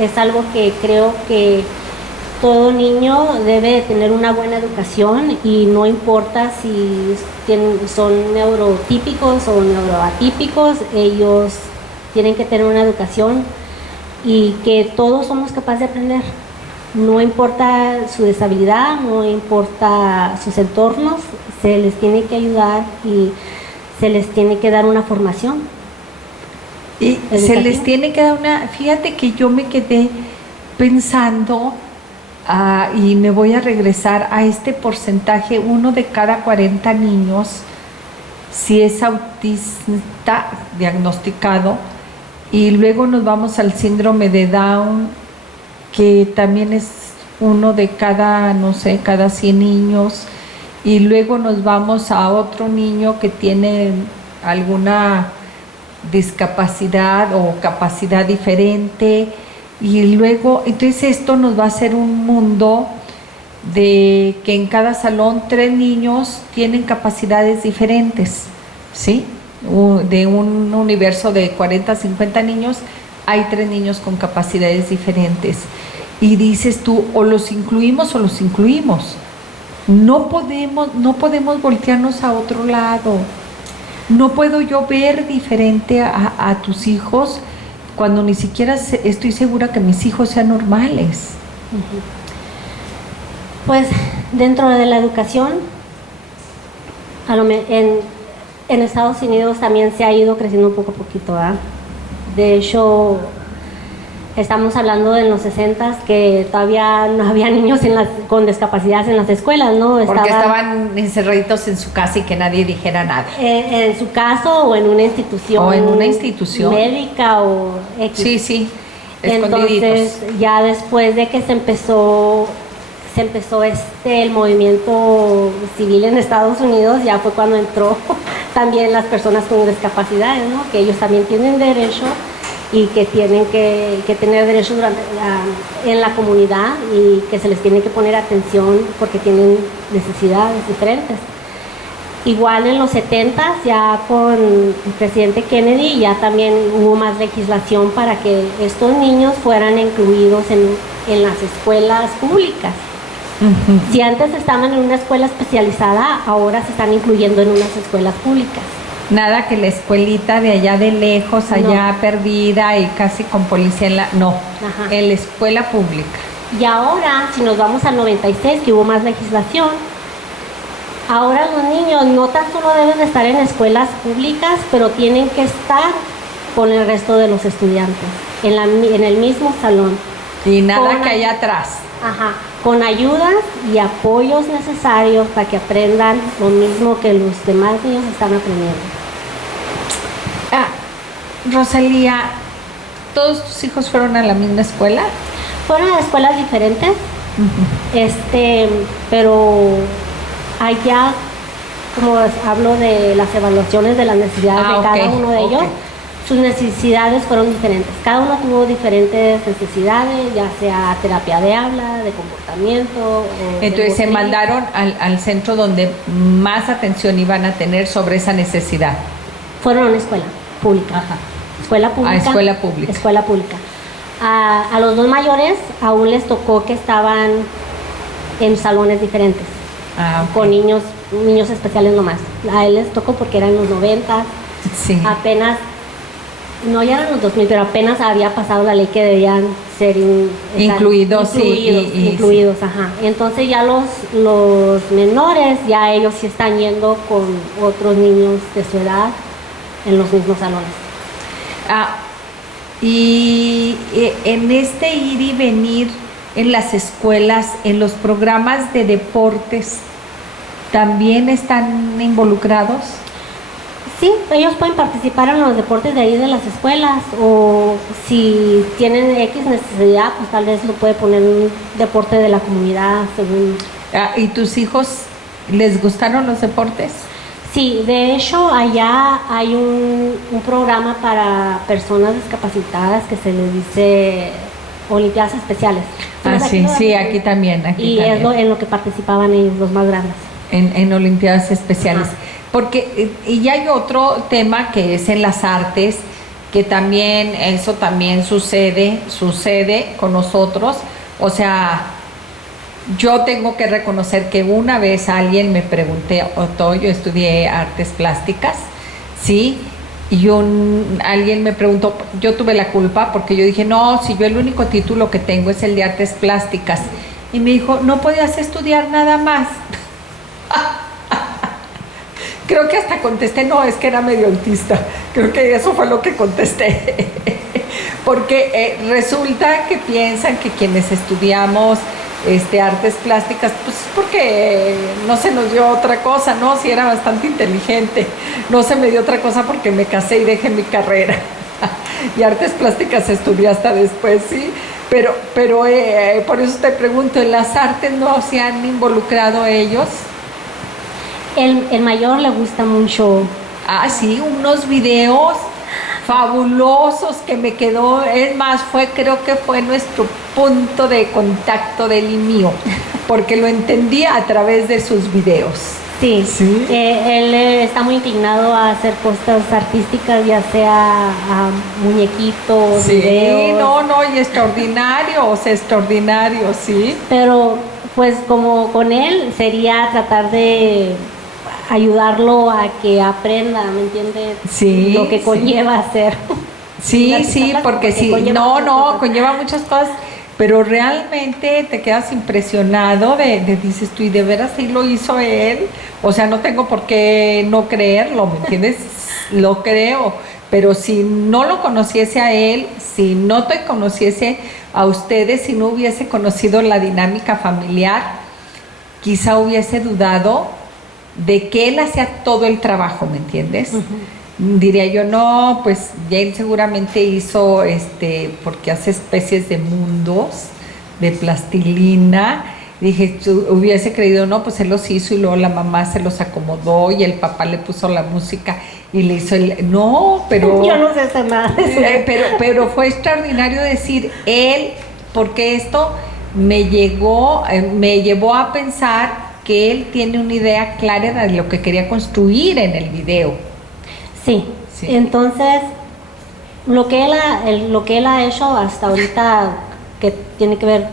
Es algo que creo que todo niño debe tener una buena educación, y no importa si son neurotípicos o neuroatípicos, ellos tienen que tener una educación, y que todos somos capaces de aprender. No importa su deshabilidad, no importa sus entornos, se les tiene que ayudar y se les tiene que dar una formación. Y se les tiene que dar fíjate que yo me quedé pensando, y me voy a regresar a este porcentaje: 1 de cada 40 niños, si es autista diagnosticado, y luego nos vamos al síndrome de Down, que también es 1 de cada, no sé, cada 100 niños, y luego nos vamos a otro niño que tiene alguna discapacidad o capacidad diferente, y luego, entonces esto nos va a hacer un mundo de que en cada salón 3 niños tienen capacidades diferentes, ¿sí? De un universo de 40, 50 niños, hay 3 niños con capacidades diferentes, y dices tú, o los incluimos o los incluimos. No podemos voltearnos a otro lado. No puedo yo ver diferente a tus hijos cuando ni siquiera estoy segura que mis hijos sean normales. Pues dentro de la educación, en Estados Unidos también se ha ido creciendo un poco a poquito, ¿verdad? De hecho, estamos hablando de los 60s, que todavía no había niños con discapacidades en las escuelas, ¿no? Porque estaban encerraditos en su casa y que nadie dijera nada. En su caso, o en una institución. O en una institución médica o X. Sí, escondiditos. Entonces, ya después de que se empezó el movimiento civil en Estados Unidos, ya fue cuando entró también las personas con discapacidades, ¿no? Que ellos también tienen derecho, y que tienen que tener derecho en la comunidad, y que se les tiene que poner atención porque tienen necesidades diferentes. Igual en los 70s, ya con el presidente Kennedy, ya también hubo más legislación para que estos niños fueran incluidos en las escuelas públicas. Uh-huh. Si antes estaban en una escuela especializada, ahora se están incluyendo en unas escuelas públicas. Nada que la escuelita de allá de lejos, allá perdida y casi con policía en la en la escuela pública. Y ahora, si nos vamos al 96, que hubo más legislación, ahora los niños no tan solo deben estar en escuelas públicas, pero tienen que estar con el resto de los estudiantes, en el mismo salón. Y nada que haya atrás. Con ayudas y apoyos necesarios para que aprendan lo mismo que los demás niños están aprendiendo. Rosalía, ¿todos tus hijos fueron a la misma escuela? Fueron a escuelas diferentes, uh-huh. Pero allá, como hablo de las evaluaciones de las necesidades de cada uno de ellos, sus necesidades fueron diferentes. Cada uno tuvo diferentes necesidades, ya sea terapia de habla, de comportamiento. Entonces se mandaron al centro donde más atención iban a tener sobre esa necesidad. Fueron a una escuela pública. Escuela pública. Escuela pública. Escuela pública. A los dos mayores aún les tocó que estaban en salones diferentes, Ok. con niños especiales nomás. A él les tocó porque eran los 90, Sí. apenas, no ya eran los 2000, pero apenas había pasado la ley que debían ser Incluidos, sí, incluidos, ajá. Entonces ya los menores, ya ellos sí están yendo con otros niños de su edad en los mismos salones. Y en este ir y venir en las escuelas, en los programas de deportes, ¿también están involucrados? Sí, ellos pueden participar en los deportes de ahí de las escuelas, o si tienen X necesidad, pues tal vez lo puede poner en un deporte de la comunidad, según. ¿Y tus hijos les gustaron los deportes? Sí, de hecho allá hay un programa para personas discapacitadas que se les dice Olimpiadas Especiales. Sí, aquí también. Y también. es en lo que participaban ellos, los más grandes. En Olimpiadas Especiales. Ajá. Porque, y ya hay otro tema que es en las artes, que también, eso también sucede con nosotros. O sea, yo tengo que reconocer que una vez alguien me pregunté, yo estudié artes plásticas, ¿sí? Y alguien me preguntó, yo tuve la culpa porque yo dije, no, si yo el único título que tengo es el de artes plásticas. Y me dijo, ¿no podías estudiar nada más? Creo que hasta contesté, no, es que era medio autista. Creo que eso fue lo que contesté. Porque resulta que piensan que quienes estudiamos artes plásticas, pues es porque no se nos dio otra cosa, ¿no? Si era bastante inteligente. No se me dio otra cosa porque me casé y dejé mi carrera. Y artes plásticas estudié hasta después, sí. Pero por eso te pregunto, ¿en las artes no se han involucrado ellos? El mayor le gusta mucho. Sí, unos videos fabulosos que me quedó, es más, creo que fue nuestro punto de contacto de él y mío, porque lo entendía a través de sus videos. Sí, ¿Sí? Él está muy inclinado a hacer cosas artísticas, ya sea muñequitos, Sí, videos. y extraordinario, sí. Pero pues como con él sería tratar de ayudarlo a que aprenda, ¿me entiendes? Sí, lo que conlleva hacer. Sí, porque sí, conlleva muchas cosas, pero realmente te quedas impresionado dices tú, y de veras sí lo hizo él, o sea, no tengo por qué no creerlo, ¿me entiendes? Lo creo, pero si no lo conociese a él, si no te conociese a ustedes, si no hubiese conocido la dinámica familiar, quizá hubiese dudado de que él hacía todo el trabajo, ¿me entiendes? Diría yo, no, pues ya él seguramente hizo, porque hace especies de mundos, de plastilina. Dije, hubiese creído, no, pues él los hizo y luego la mamá se los acomodó y el papá le puso la música y le hizo no, pero... Yo no sé hacer nada de eso. Pero fue extraordinario decir él, porque esto me llevó a pensar que él tiene una idea clara de lo que quería construir en el video. Sí. Entonces lo que él ha hecho hasta ahorita, que tiene que ver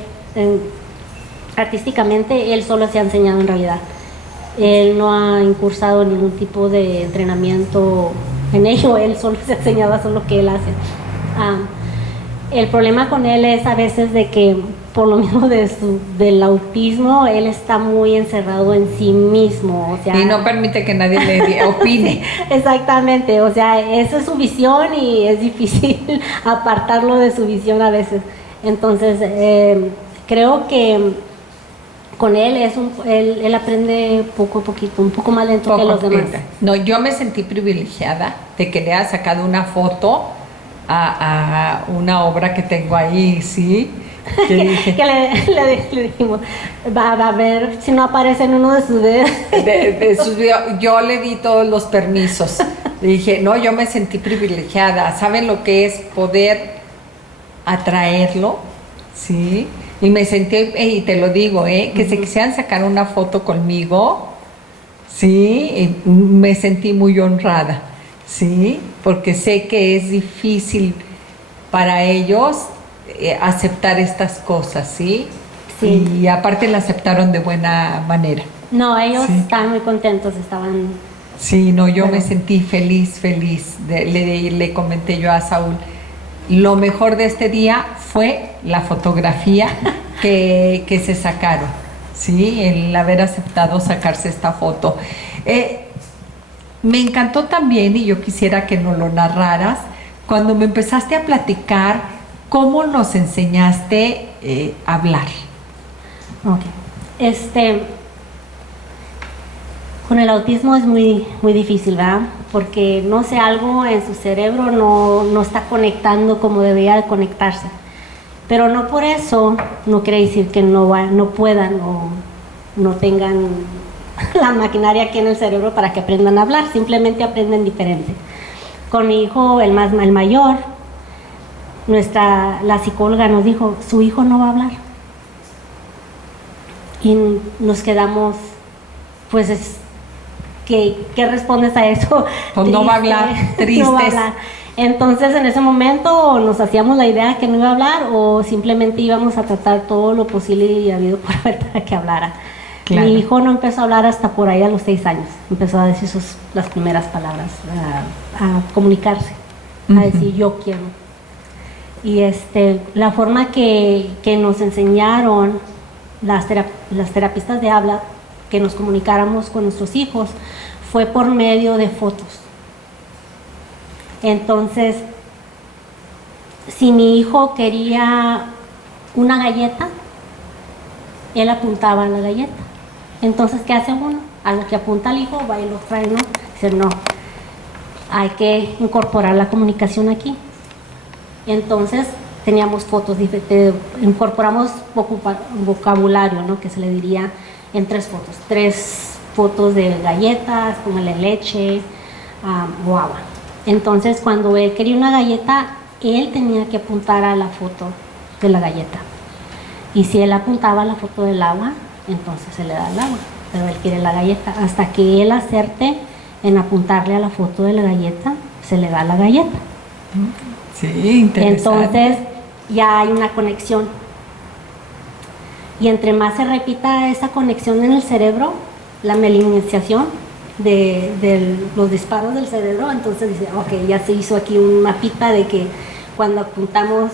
artísticamente, él solo se ha enseñado en realidad. Él no ha incursado ningún tipo de entrenamiento en ello, él solo se ha enseñado a hacer lo que él hace. El problema con él es a veces de que por lo mismo del autismo, él está muy encerrado en sí mismo, o sea, y no permite que nadie le opine. Exactamente, o sea, esa es su visión y es difícil apartarlo de su visión a veces. Entonces, creo que con él él aprende poco a poquito, un poco más lento que los demás. No, yo me sentí privilegiada de que le haya sacado una foto a una obra que tengo ahí, ¿sí? Que le dijimos, va a ver si no aparece en uno de sus videos. De sus videos. Yo le di todos los permisos. Le dije, no, yo me sentí privilegiada. ¿Saben lo que es poder atraerlo? ¿Sí? Y me sentí, y te lo digo, que se quisieran sacar una foto conmigo, ¿sí? Y me sentí muy honrada, ¿sí? Porque sé que es difícil para ellos aceptar estas cosas, ¿sí? Sí. Y aparte la aceptaron de buena manera. No, ellos Sí. estaban muy contentos, estaban... Sí, no, yo Bueno. me sentí feliz. Le comenté yo a Saúl, lo mejor de este día fue la fotografía que se sacaron, ¿sí? El haber aceptado sacarse esta foto. Me encantó también, y yo quisiera que nos lo narraras, cuando me empezaste a platicar cómo nos enseñaste a hablar. Ok. Con el autismo es muy, muy difícil, ¿verdad? Porque no sé, algo en su cerebro no está conectando como debería de conectarse. Pero no por eso no quiere decir que no puedan o no tengan la maquinaria aquí en el cerebro para que aprendan a hablar, simplemente aprenden diferente. Con mi hijo, el mayor, la psicóloga nos dijo, su hijo no va a hablar. Y nos quedamos, pues, ¿qué respondes a eso? Pues no va a hablar, tristes. No va a hablar. Entonces, en ese momento nos hacíamos la idea que no iba a hablar o simplemente íbamos a tratar todo lo posible y habido por haber para que hablara. Claro. Mi hijo no empezó a hablar hasta por ahí a los 6 años. Empezó a decir las primeras palabras, a comunicarse, a decir yo quiero. Y la forma que nos enseñaron las terapistas de habla que nos comunicáramos con nuestros hijos fue por medio de fotos. Entonces, si mi hijo quería una galleta, él apuntaba a la galleta. Entonces, ¿qué hace uno? A lo que apunta el hijo, va y lo trae, ¿no? Dice, no, hay que incorporar la comunicación aquí. Entonces, teníamos fotos, incorporamos vocabulario, ¿no? Que se le diría en 3 fotos. 3 fotos de galletas, como la leche o agua. Entonces, cuando él quería una galleta, él tenía que apuntar a la foto de la galleta. Y si él apuntaba a la foto del agua, entonces se le da el agua. Pero él quiere la galleta. Hasta que él acerte en apuntarle a la foto de la galleta, se le da la galleta. Sí, interesante. Entonces, ya hay una conexión. Y entre más se repita esa conexión en el cerebro, la mielinización de los disparos del cerebro, entonces dice, ok, ya se hizo aquí un mapita de que cuando apuntamos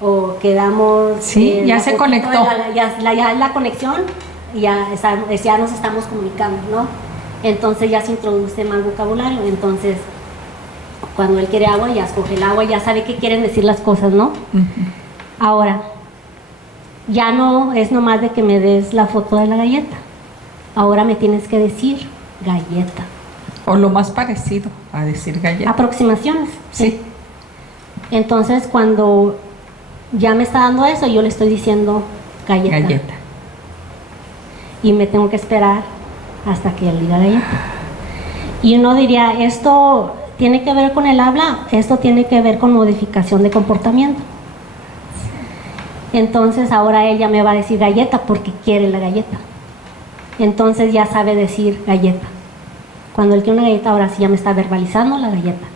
o quedamos... Sí, ya se conectó. Ya la conexión, ya nos estamos comunicando, ¿no? Entonces ya se introduce más vocabulario, entonces cuando él quiere agua, ya escoge el agua, ya sabe qué quieren decir las cosas, ¿no? Ahora, ya no es nomás de que me des la foto de la galleta. Ahora me tienes que decir galleta. O lo más parecido a decir galleta. Aproximaciones. Sí. Entonces, cuando ya me está dando eso, yo le estoy diciendo galleta. Galleta. Y me tengo que esperar hasta que él diga galleta. Y uno diría, esto tiene que ver con el habla, esto tiene que ver con modificación de comportamiento. Entonces ahora ella me va a decir galleta porque quiere la galleta. Entonces ya sabe decir galleta. Cuando él quiere una galleta, ahora sí ya me está verbalizando la galleta.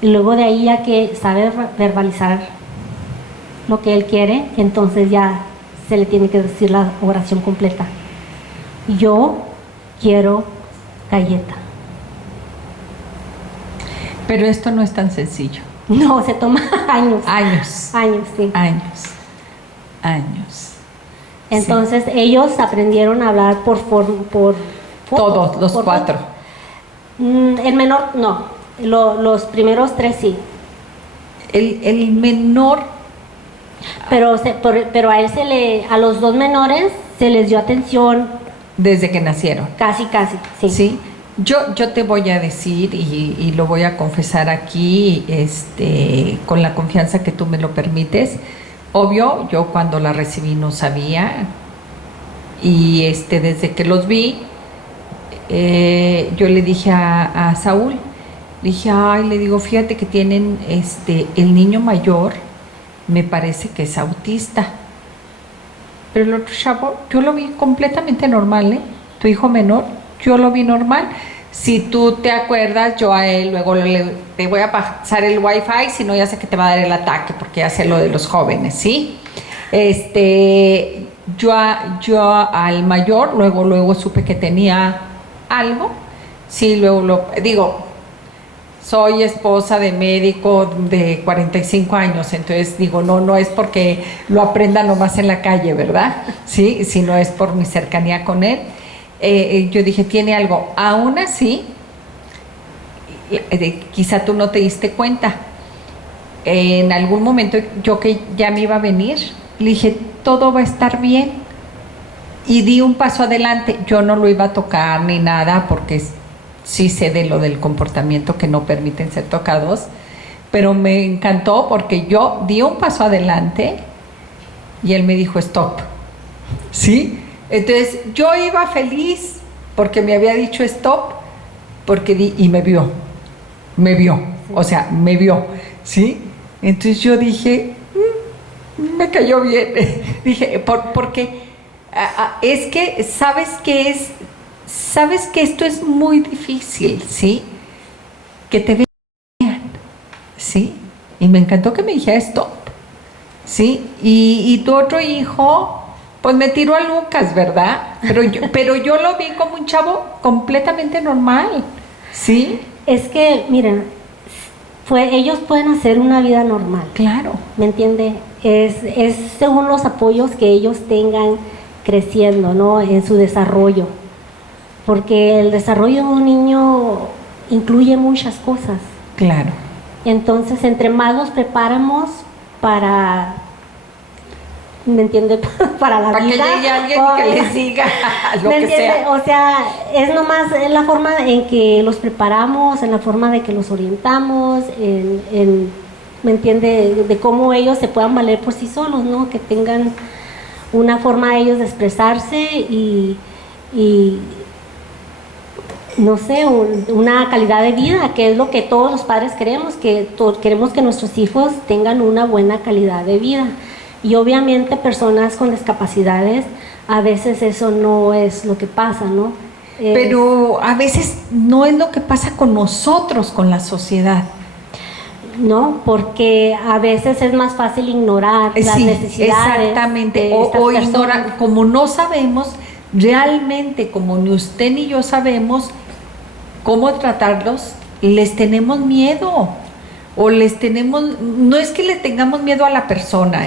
Y luego de ahí, ya que sabe verbalizar lo que él quiere, entonces ya se le tiene que decir la oración completa. Yo quiero galleta. Pero esto no es tan sencillo. No, se toma años. Años. Años, sí. Años. Entonces ellos aprendieron a hablar por foto. Todos, los 4. El menor, no. Los primeros 3 sí. El menor. Pero a él a los 2 menores se les dio atención. Desde que nacieron. Casi, sí. Sí. Yo te voy a decir y lo voy a confesar aquí, con la confianza que tú me lo permites. Obvio, yo cuando la recibí no sabía, y desde que los vi, yo le dije a Saúl, le digo, fíjate que tienen, el niño mayor me parece que es autista, pero el otro chavo, yo lo vi completamente normal, tu hijo menor, yo lo vi normal. Si tú te acuerdas, yo a él luego te voy a pasar el wifi, si no ya sé que te va a dar el ataque, porque ya sé lo de los jóvenes, ¿sí? Yo al mayor, luego supe que tenía algo, sí, luego digo, soy esposa de médico de 45 años, entonces digo, no es porque lo aprenda nomás en la calle, ¿verdad? Sí, sino es por mi cercanía con él. Yo dije, tiene algo. Aún así, quizá tú no te diste cuenta. En algún momento, yo que ya me iba a venir, le dije, todo va a estar bien. Y di un paso adelante. Yo no lo iba a tocar ni nada, porque sí sé de lo del comportamiento que no permiten ser tocados. Pero me encantó porque yo di un paso adelante y él me dijo, stop. ¿Sí? Entonces yo iba feliz porque me había dicho stop, y me vio, o sea, me vio, ¿sí? Entonces yo dije, me cayó bien, dije, porque es que sabes que esto es muy difícil, ¿sí? Que te vean, ¿sí? Y me encantó que me dijera stop, ¿sí? Y tu otro hijo, pues me tiró a Lucas, ¿verdad? Pero yo lo vi como un chavo completamente normal, ¿sí? Es que, miren, ellos pueden hacer una vida normal. Claro. ¿Me entiende? Es según los apoyos que ellos tengan creciendo, ¿no? En su desarrollo. Porque el desarrollo de un niño incluye muchas cosas. Claro. Entonces, entre más los preparamos para... ¿me entiende? Para la para vida. Para que llegue alguien y que les diga lo que sea. O sea, es nomás la forma en que los preparamos, en la forma de que los orientamos, ¿me entiende? De cómo ellos se puedan valer por sí solos, ¿no? Que tengan una forma ellos de expresarse y no sé, una calidad de vida, que es lo que todos los padres queremos, queremos que nuestros hijos tengan una buena calidad de vida. Y obviamente personas con discapacidades, a veces eso no es lo que pasa, ¿no? Pero a veces no es lo que pasa con nosotros, con la sociedad. No, porque a veces es más fácil ignorar las necesidades. Exactamente, o ignorar, como no sabemos realmente, como ni usted ni yo sabemos cómo tratarlos, les tenemos miedo. O no es que le tengamos miedo a la persona,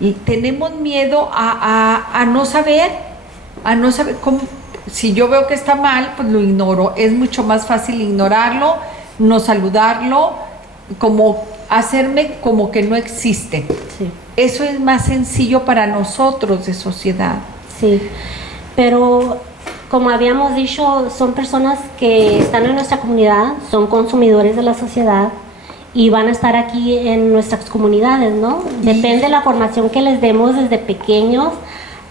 y tenemos miedo a no saber cómo. Si yo veo que está mal, pues lo ignoro. Es mucho más fácil ignorarlo, no saludarlo, como hacerme como que no existe. Sí. Eso es más sencillo para nosotros de sociedad. Sí, pero como habíamos dicho, son personas que están en nuestra comunidad, son consumidores de la sociedad y van a estar aquí en nuestras comunidades, ¿no? Depende de la formación que les demos desde pequeños,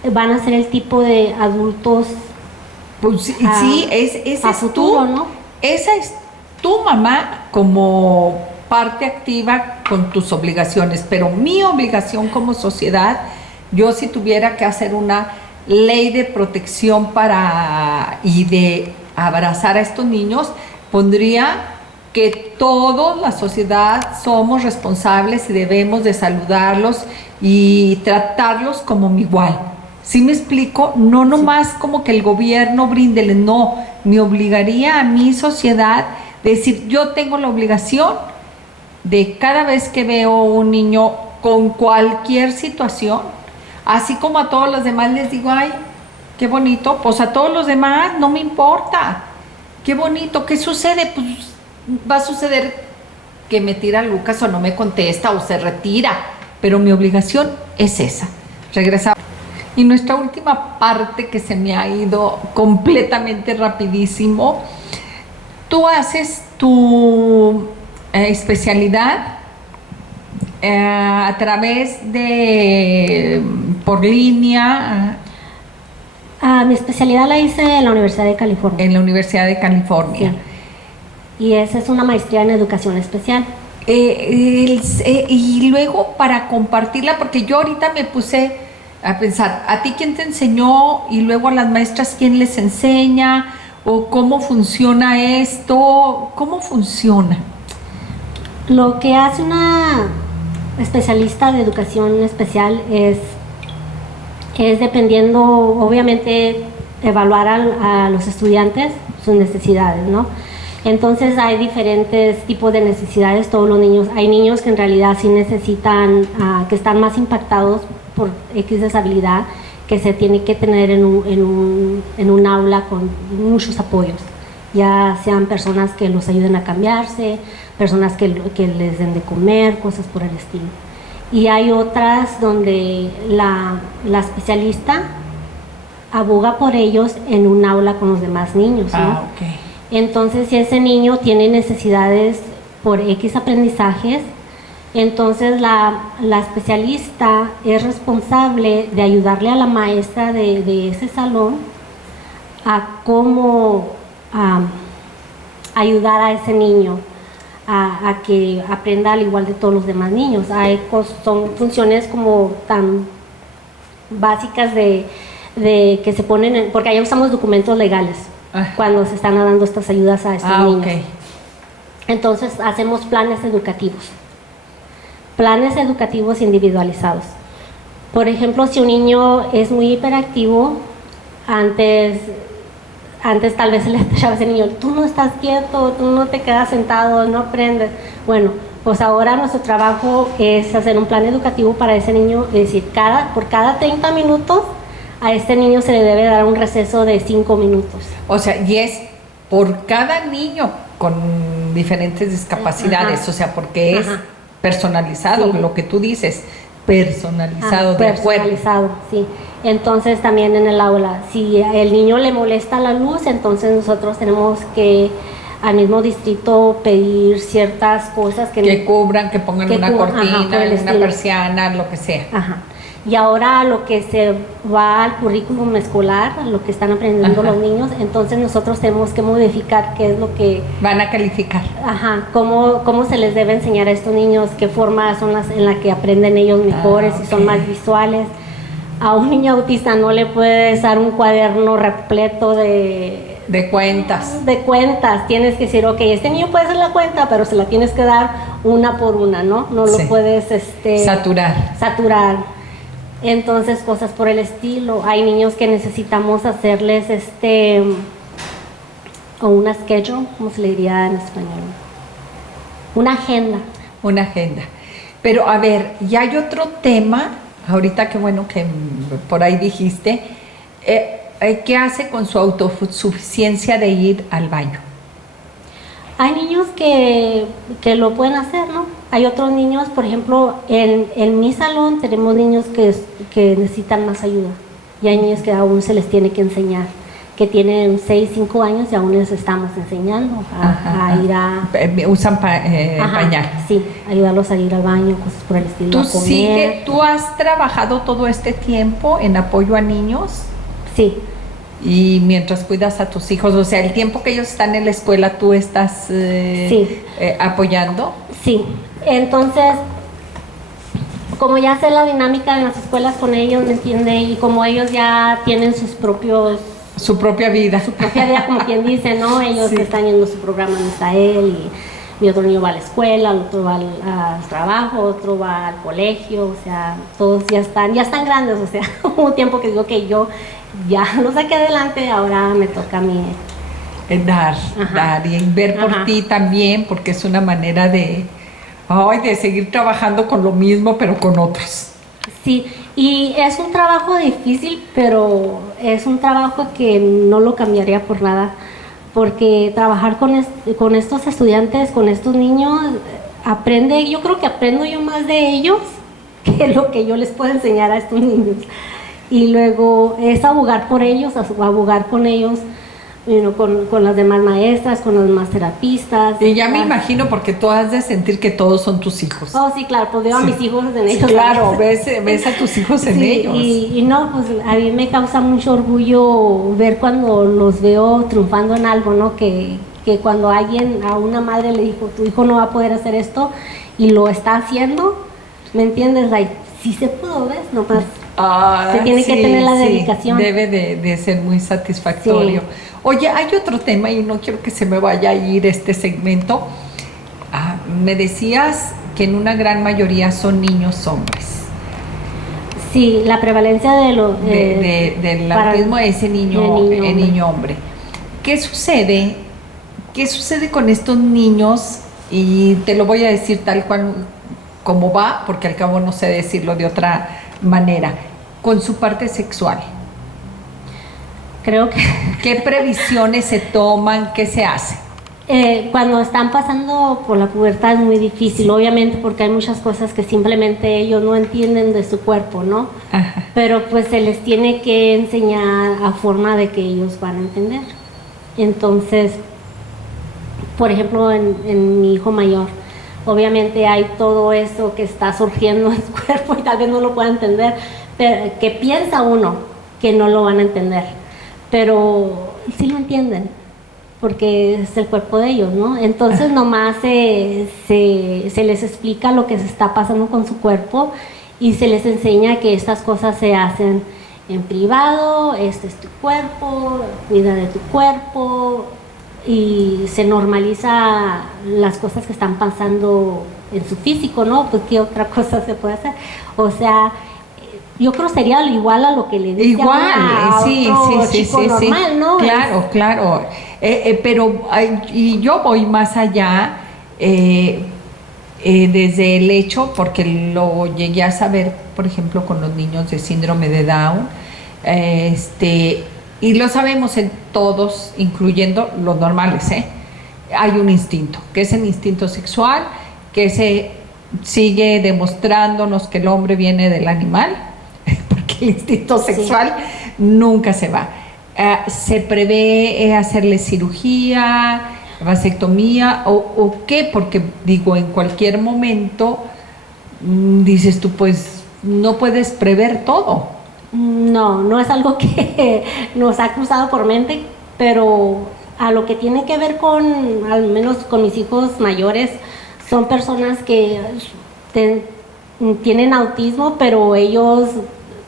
van a ser el tipo de adultos pues sí, esa es futuro, ¿no? Esa es tu mamá como parte activa con tus obligaciones, pero mi obligación como sociedad, yo si tuviera que hacer una ley de protección y de abrazar a estos niños, pondría que toda la sociedad somos responsables y debemos de saludarlos y tratarlos como mi igual. ¿Sí me explico? No nomás como que el gobierno bríndele, no, me obligaría a mi sociedad decir, yo tengo la obligación de cada vez que veo un niño con cualquier situación, así como a todos los demás les digo, ay, qué bonito, pues a todos los demás no me importa, qué bonito, ¿qué sucede? Pues va a suceder que me tira Lucas o no me contesta o se retira, pero mi obligación es esa, regresar. Y nuestra última parte que se me ha ido completamente rapidísimo, tú haces tu especialidad a través por línea. Mi especialidad la hice en la Universidad de California. En la Universidad de California. Sí. Y esa es una maestría en educación especial. Y luego para compartirla, porque yo ahorita me puse a pensar, ¿a ti quién te enseñó? Y luego a las maestras, ¿quién les enseña? ¿O cómo funciona esto? ¿Cómo funciona? Lo que hace una especialista de educación especial es dependiendo, obviamente, evaluar a los estudiantes sus necesidades, ¿no? Entonces hay diferentes tipos de necesidades, todos los niños. Hay niños que en realidad sí necesitan, que están más impactados por X deshabilidad, que se tiene que tener en un aula con muchos apoyos, ya sean personas que los ayuden a cambiarse, personas que les den de comer, cosas por el estilo. Y hay otras donde la especialista aboga por ellos en un aula con los demás niños, ¿no? Okay. Entonces, si ese niño tiene necesidades por X aprendizajes, entonces la especialista es responsable de ayudarle a la maestra de ese salón a cómo ayudar a ese niño a que aprenda al igual de todos los demás niños. Son funciones como tan básicas de que se ponen, porque ahí usamos documentos legales cuando se están dando estas ayudas a estos niños. Okay. Entonces hacemos planes educativos individualizados. Por ejemplo, si un niño es muy hiperactivo, antes tal vez se le echaba a ese niño, tú no estás quieto, tú no te quedas sentado, no aprendes. Bueno, pues ahora nuestro trabajo es hacer un plan educativo para ese niño, es decir, por cada 30 minutos a este niño se le debe dar un receso de 5 minutos. O sea, y es por cada niño con diferentes discapacidades, Ajá. O sea, porque es personalizado, Sí. Lo que tú dices, personalizado, de acuerdo. Personalizado, sí. Entonces también en el aula, si el niño le molesta la luz, entonces nosotros tenemos que al mismo distrito pedir ciertas cosas que cubran, que pongan una cortina, una persiana, lo que sea. Ajá. Y ahora lo que se va al currículum escolar, lo que están aprendiendo los niños, entonces nosotros tenemos que modificar qué es lo que van a calificar. Cómo se les debe enseñar a estos niños, qué formas son las en las que aprenden ellos mejores, si son más visuales. A un niño autista no le puedes dar un cuaderno repleto de cuentas. De cuentas. Tienes que decir, ok, este niño puede hacer la cuenta, pero se la tienes que dar una por una, ¿no? No lo puedes saturar. Entonces, cosas por el estilo. Hay niños que necesitamos hacerles o una schedule, ¿cómo se le diría en español? Una agenda. Una agenda. Pero a ver, ya hay otro tema, ahorita que bueno que por ahí dijiste, ¿qué hace con su autosuficiencia de ir al baño? Hay niños que lo pueden hacer, ¿no? Hay otros niños, por ejemplo, en mi salón tenemos niños que necesitan más ayuda. Y hay niños que aún se les tiene que enseñar, que tienen 6, 5 años y aún les estamos enseñando a ir a... Usan pañal. Sí, ayudarlos a ir al baño, cosas por el estilo. ¿Tú has trabajado todo este tiempo en apoyo a niños? Sí. Y mientras cuidas a tus hijos, o sea, el tiempo que ellos están en la escuela, ¿tú estás apoyando? Sí, entonces, como ya sé la dinámica en las escuelas con ellos, ¿me entiende? Y como ellos ya tienen su propia vida, como quien dice, ¿no? Ellos están yendo a su programa, no está él, y mi otro niño va a la escuela, el otro va al trabajo, otro va al colegio, o sea, todos ya están grandes, o sea, hubo un tiempo que digo que yo ya lo saqué adelante, ahora me toca a mí dar y ver por ti también, porque es una manera de seguir trabajando con lo mismo, pero con otros. Sí, y es un trabajo difícil, pero es un trabajo que no lo cambiaría por nada, porque trabajar con estos estudiantes, con estos niños, yo creo que aprendo yo más de ellos que lo que yo les puedo enseñar a estos niños. Y luego es abogar por ellos, abogar con ellos, con las demás maestras, con los demás terapistas. Y ya me imagino, porque tú has de sentir que todos son tus hijos. Oh, sí, claro, pues veo a mis hijos en ellos. Claro, ves a tus hijos en ellos. Y no, pues a mí me causa mucho orgullo ver cuando los veo triunfando en algo, ¿no? Que cuando a una madre le dijo, tu hijo no va a poder hacer esto, y lo está haciendo, ¿me entiendes? Sí se pudo, ¿ves? No más. Se tiene que tener la dedicación. Debe de ser muy satisfactorio. Sí. Oye, hay otro tema y no quiero que se me vaya a ir este segmento. Me decías que en una gran mayoría son niños hombres. Sí, la prevalencia del autismo es en niño hombre. ¿Qué sucede? ¿Qué sucede con estos niños? Y te lo voy a decir tal cual como va, porque al cabo no sé decirlo de otra manera. Con su parte sexual. Creo que... ¿Qué previsiones se toman? ¿Qué se hace? Cuando están pasando por la pubertad es muy difícil, obviamente, porque hay muchas cosas que simplemente ellos no entienden de su cuerpo, ¿no? Ajá. Pero pues se les tiene que enseñar a forma de que ellos van a entender. Entonces, por ejemplo, en mi hijo mayor, obviamente hay todo eso que está surgiendo en su cuerpo y tal vez no lo pueda entender, pero que piensa uno que no lo van a entender, pero sí lo entienden, porque es el cuerpo de ellos, ¿no? Entonces nomás se les explica lo que se está pasando con su cuerpo y se les enseña que estas cosas se hacen en privado, este es tu cuerpo, cuida de tu cuerpo, y se normaliza las cosas que están pasando en su físico, ¿no? Pues qué otra cosa se puede hacer. O sea, yo creo que sería igual a lo que le dice a otro chico normal, ¿no? Claro. Pero y yo voy más allá desde el hecho, porque lo llegué a saber, por ejemplo, con los niños de síndrome de Down, y lo sabemos en todos, incluyendo los normales, hay un instinto, que es el instinto sexual, que se sigue demostrándonos que el hombre viene del animal, porque el instinto sexual nunca se va. ¿Se prevé hacerle cirugía, vasectomía o qué? Porque digo, en cualquier momento dices tú, pues no puedes prever todo. No es algo que nos ha cruzado por mente, pero a lo que tiene que ver con, al menos con mis hijos mayores, son personas que tienen autismo, pero ellos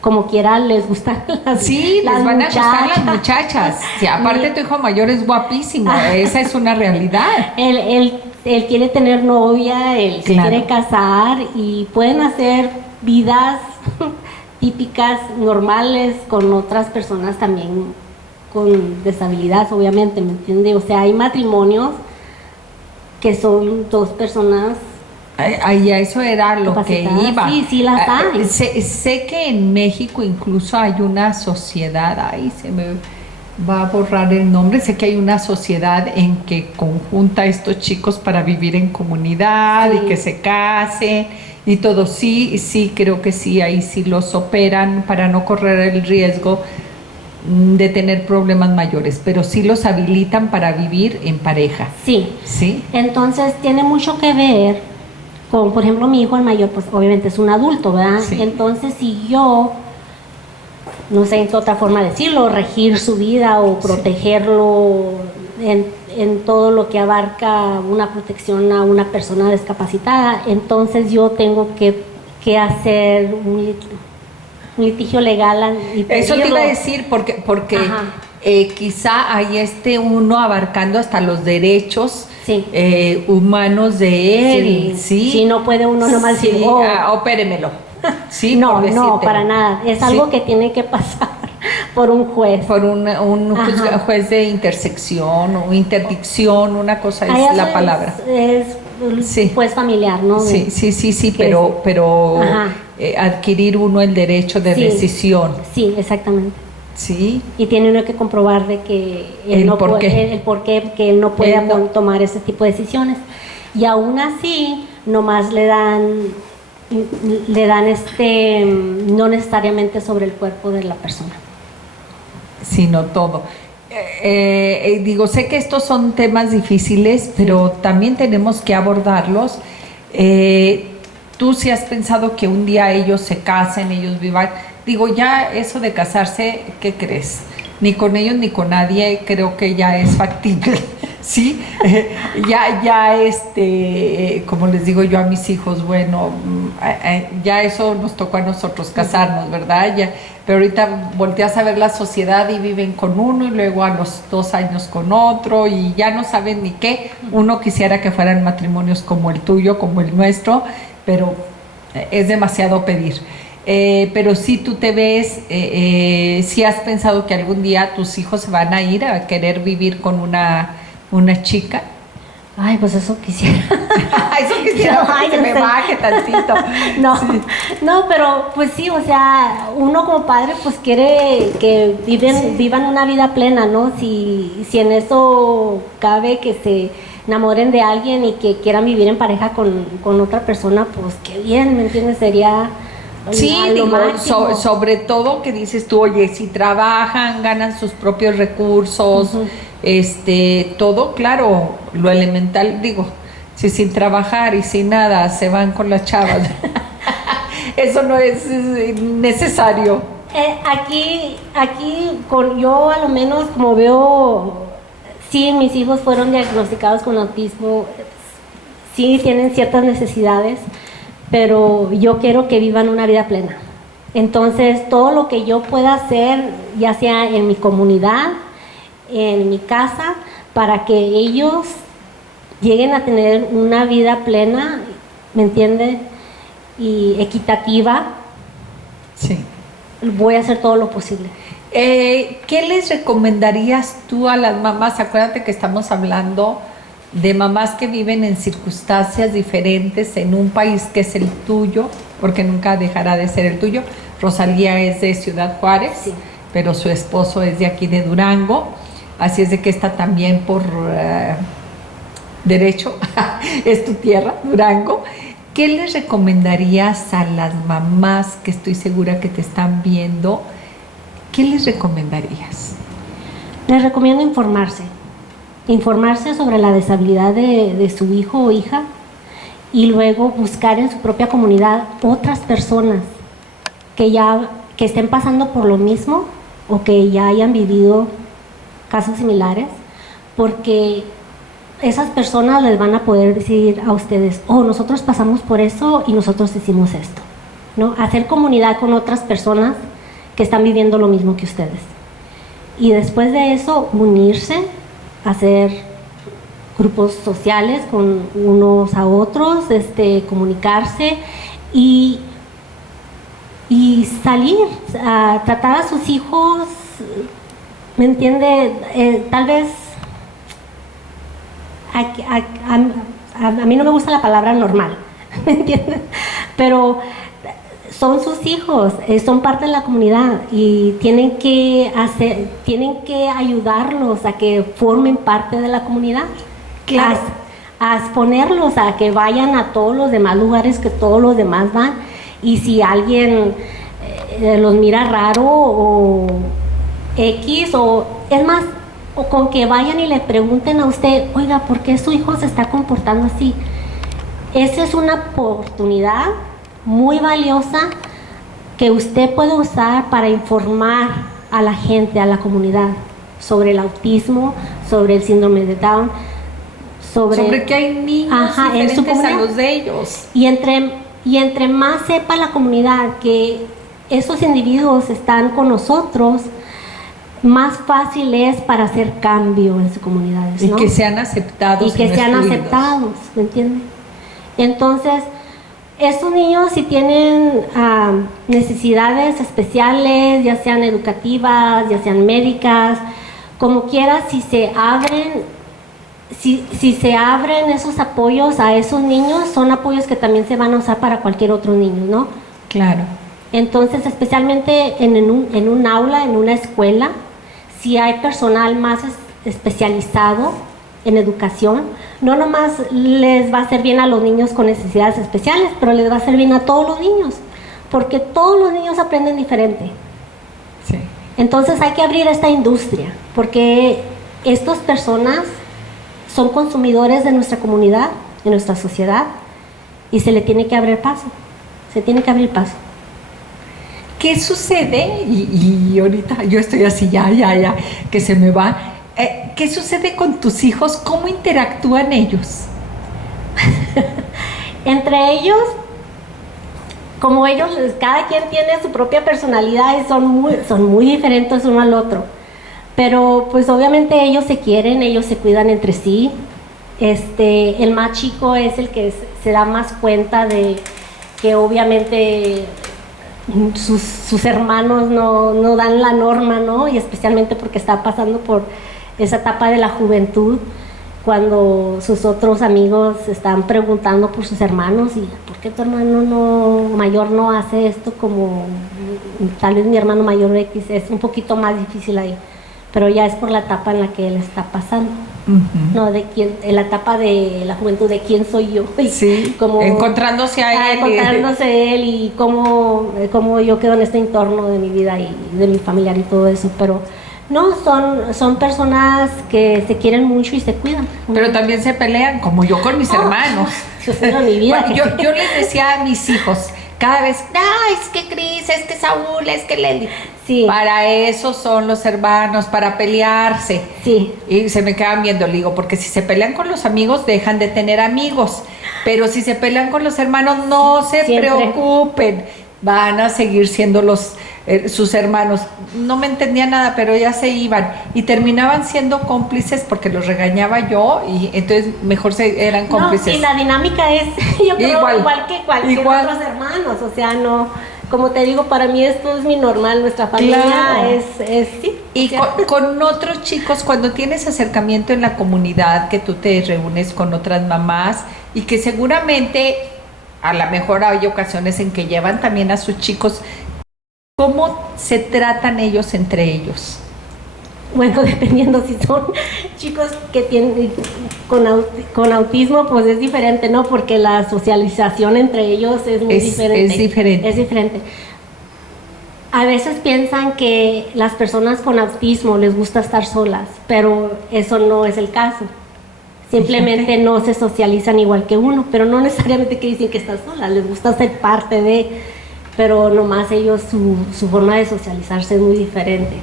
como quiera les gustan las les van a gustar las muchachas. Sí, aparte tu hijo mayor es guapísimo, esa es una realidad. Él quiere tener novia, él se quiere casar y pueden hacer vidas típicas, normales, con otras personas también con deshabilidades, obviamente, ¿me entiende? O sea, hay matrimonios que son dos personas. Ay, eso era lo que iba. Sí, las hay. Sé que en México incluso hay una sociedad, se me va a borrar el nombre, sé que hay una sociedad en que conjunta a estos chicos para vivir en comunidad y que se casen y todo. Sí, creo que sí, ahí sí los operan para no correr el riesgo de tener problemas mayores, pero sí los habilitan para vivir en pareja. Sí. Entonces tiene mucho que ver con, por ejemplo, mi hijo el mayor, pues obviamente es un adulto, ¿verdad? Sí. Entonces si yo, no sé en qué otra forma decirlo, regir su vida o protegerlo en todo lo que abarca una protección a una persona discapacitada, entonces yo tengo que hacer un litigio legal y pedirlo. Eso te iba a decir, porque quizá hay uno abarcando hasta los derechos humanos de él. Sí, no puede uno nomás decir, opéremelo. Sí, no, para nada. Es algo que tiene que pasar por un juez. Por un juez de intersección o interdicción, una cosa es la palabra. Es juez familiar, ¿no? Sí, pero adquirir uno el derecho de decisión. Sí, exactamente. Sí. Y tiene uno que comprobar de que el por qué que él no puede tomar ese tipo de decisiones. Y aún así, nomás le dan no necesariamente sobre el cuerpo de la persona, sino todo. Digo, sé que estos son temas difíciles, pero también tenemos que abordarlos. Tú sí has pensado que un día ellos se casen, ellos vivan. Digo, ya eso de casarse, ¿qué crees? Ni con ellos ni con nadie creo que ya es factible. Sí, como les digo yo a mis hijos, bueno, ya eso nos tocó a nosotros casarnos, ¿verdad? Ya, pero ahorita volteas a ver la sociedad y viven con uno y luego a los 2 años con otro y ya no saben ni qué. Uno quisiera que fueran matrimonios como el tuyo, como el nuestro, pero es demasiado pedir. Pero si tú te ves, si has pensado que algún día tus hijos se van a ir a querer vivir con una chica. Ay, pues eso quisiera. Eso quisiera no, que me baje tantito. No, sí. No, pero pues sí, o sea, uno como padre pues quiere que vivan una vida plena, ¿no? Si en eso cabe que se enamoren de alguien y que quieran vivir en pareja con otra persona, pues qué bien, ¿me entiendes? Sería... Sí, digo, sobre todo que dices tú, oye, si trabajan, ganan sus propios recursos, todo, claro, lo elemental, digo, si sin trabajar y sin nada se van con las chavas, eso no es necesario. Aquí yo a lo menos como veo, sí, mis hijos fueron diagnosticados con autismo, sí tienen ciertas necesidades, pero yo quiero que vivan una vida plena. Entonces, todo lo que yo pueda hacer, ya sea en mi comunidad, en mi casa, para que ellos lleguen a tener una vida plena, ¿me entiendes? Y equitativa, sí. Voy a hacer todo lo posible. ¿Qué les recomendarías tú a las mamás? Acuérdate que estamos hablando de mamás que viven en circunstancias diferentes en un país que es el tuyo, porque nunca dejará de ser el tuyo. Rosalía es de Ciudad Juárez, sí, pero su esposo es de aquí de Durango, así es de que esta también por derecho es tu tierra, Durango. ¿Qué les recomendarías a las mamás que estoy segura que te están viendo? ¿Qué les recomendarías? Les recomiendo informarse sobre la deshabilidad de su hijo o hija y luego buscar en su propia comunidad otras personas que estén pasando por lo mismo o que ya hayan vivido casos similares, porque esas personas les van a poder decir a ustedes, nosotros pasamos por eso y nosotros hicimos esto, ¿no? Hacer comunidad con otras personas que están viviendo lo mismo que ustedes. Y después de eso, unirse, hacer grupos sociales con unos a otros, comunicarse y salir a tratar a sus hijos, ¿me entiende? Tal vez a mí no me gusta la palabra normal, ¿me entiendes? Pero son sus hijos, son parte de la comunidad y tienen que ayudarlos a que formen parte de la comunidad. Claro. A exponerlos a que vayan a todos los demás lugares que todos los demás van, y si alguien los mira raro o X, o es más, o con que vayan y le pregunten a usted, oiga, ¿por qué su hijo se está comportando así? Esa es una oportunidad muy valiosa que usted puede usar para informar a la gente, a la comunidad, sobre el autismo, sobre el síndrome de Down, sobre que hay niños diferentes a los de ellos. Y entre más sepa la comunidad que esos individuos están con nosotros, más fácil es para hacer cambio en sus comunidades, ¿no? Y que sean aceptados. Y que sean aceptados, ¿me entienden? Entonces, estos niños, si tienen necesidades especiales, ya sean educativas, ya sean médicas, como quiera, si se abren esos apoyos a esos niños, son apoyos que también se van a usar para cualquier otro niño, ¿no? Claro. Entonces, especialmente en un aula, en una escuela, si hay personal más especializado en educación, no nomás les va a hacer bien a los niños con necesidades especiales, pero les va a hacer bien a todos los niños, porque todos los niños aprenden diferente. Sí. Entonces hay que abrir esta industria, porque estas personas son consumidores de nuestra comunidad, de nuestra sociedad, y se le tiene que abrir paso, ¿Qué sucede? Y ahorita yo estoy así, ya, que se me va. ¿Qué sucede con tus hijos? ¿Cómo interactúan ellos? Entre ellos, como ellos, cada quien tiene su propia personalidad y son muy diferentes uno al otro. Pero pues obviamente ellos se quieren, ellos se cuidan entre sí. El más chico es el que se da más cuenta de que obviamente sus hermanos no dan la norma, ¿no? Y especialmente porque está pasando por esa etapa de la juventud, cuando sus otros amigos están preguntando por sus hermanos y ¿por qué tu hermano mayor no hace esto como tal vez mi hermano mayor X? Es un poquito más difícil ahí, pero ya es por la etapa en la que él está pasando. No, en la etapa de la juventud, de quién soy yo. Sí, como, encontrándose a él. Encontrándose él y cómo yo quedo en este entorno de mi vida y de mi familiar y todo eso. Pero no, son personas que se quieren mucho y se cuidan. Pero también se pelean, como yo con mis hermanos. Yo mi vida. Bueno, yo les decía a mis hijos, cada vez, es que Cris, es que Saúl, es que Leli. Sí. Para eso son los hermanos, para pelearse. Sí. Y se me quedan viendo, le digo, porque si se pelean con los amigos, dejan de tener amigos. Pero si se pelean con los hermanos, no se preocupen. Van a seguir siendo sus hermanos. No me entendía nada, pero ya se iban. Y terminaban siendo cómplices porque los regañaba yo y entonces mejor eran cómplices. No, y la dinámica es, yo creo, igual que cualquier otros hermanos. O sea, no... Como te digo, para mí esto es mi normal, nuestra familia claro. sí. Y con otros chicos, cuando tienes acercamiento en la comunidad, que tú te reúnes con otras mamás y que seguramente a lo mejor hay ocasiones en que llevan también a sus chicos, ¿cómo se tratan ellos entre ellos? Bueno, dependiendo si son chicos que tienen con autismo, pues es diferente, ¿no? Porque la socialización entre ellos es muy diferente. Es diferente. A veces piensan que las personas con autismo les gusta estar solas, pero eso no es el caso. Simplemente no se socializan igual que uno, pero no necesariamente que dicen que están solas, les gusta ser parte de, pero nomás ellos, su forma de socializarse es muy diferente.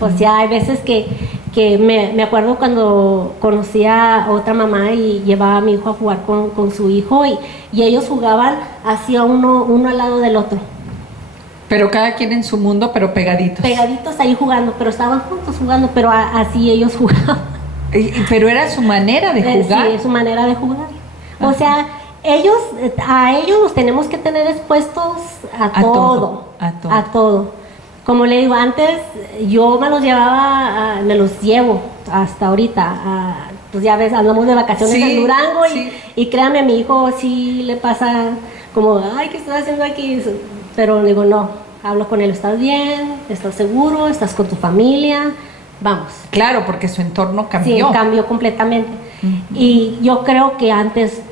O sea, hay veces que me acuerdo cuando conocí a otra mamá y llevaba a mi hijo a jugar con su hijo y ellos jugaban hacia uno al lado del otro. Pero cada quien en su mundo, pero pegaditos. Pegaditos ahí jugando, pero estaban juntos jugando, pero así ellos jugaban. Pero era su manera de jugar. Sí, su manera de jugar. O sea, a ellos los tenemos que tener expuestos a todo. Como le digo, antes yo me los llevo hasta ahorita. Pues ya ves, andamos de vacaciones en Durango y créame, a mi hijo sí le pasa como, ¿qué estás haciendo aquí? Pero digo, no, hablo con él, ¿estás bien? ¿Estás seguro? ¿Estás con tu familia? Vamos. Claro, porque su entorno cambió. Sí, cambió completamente. Y yo creo que antes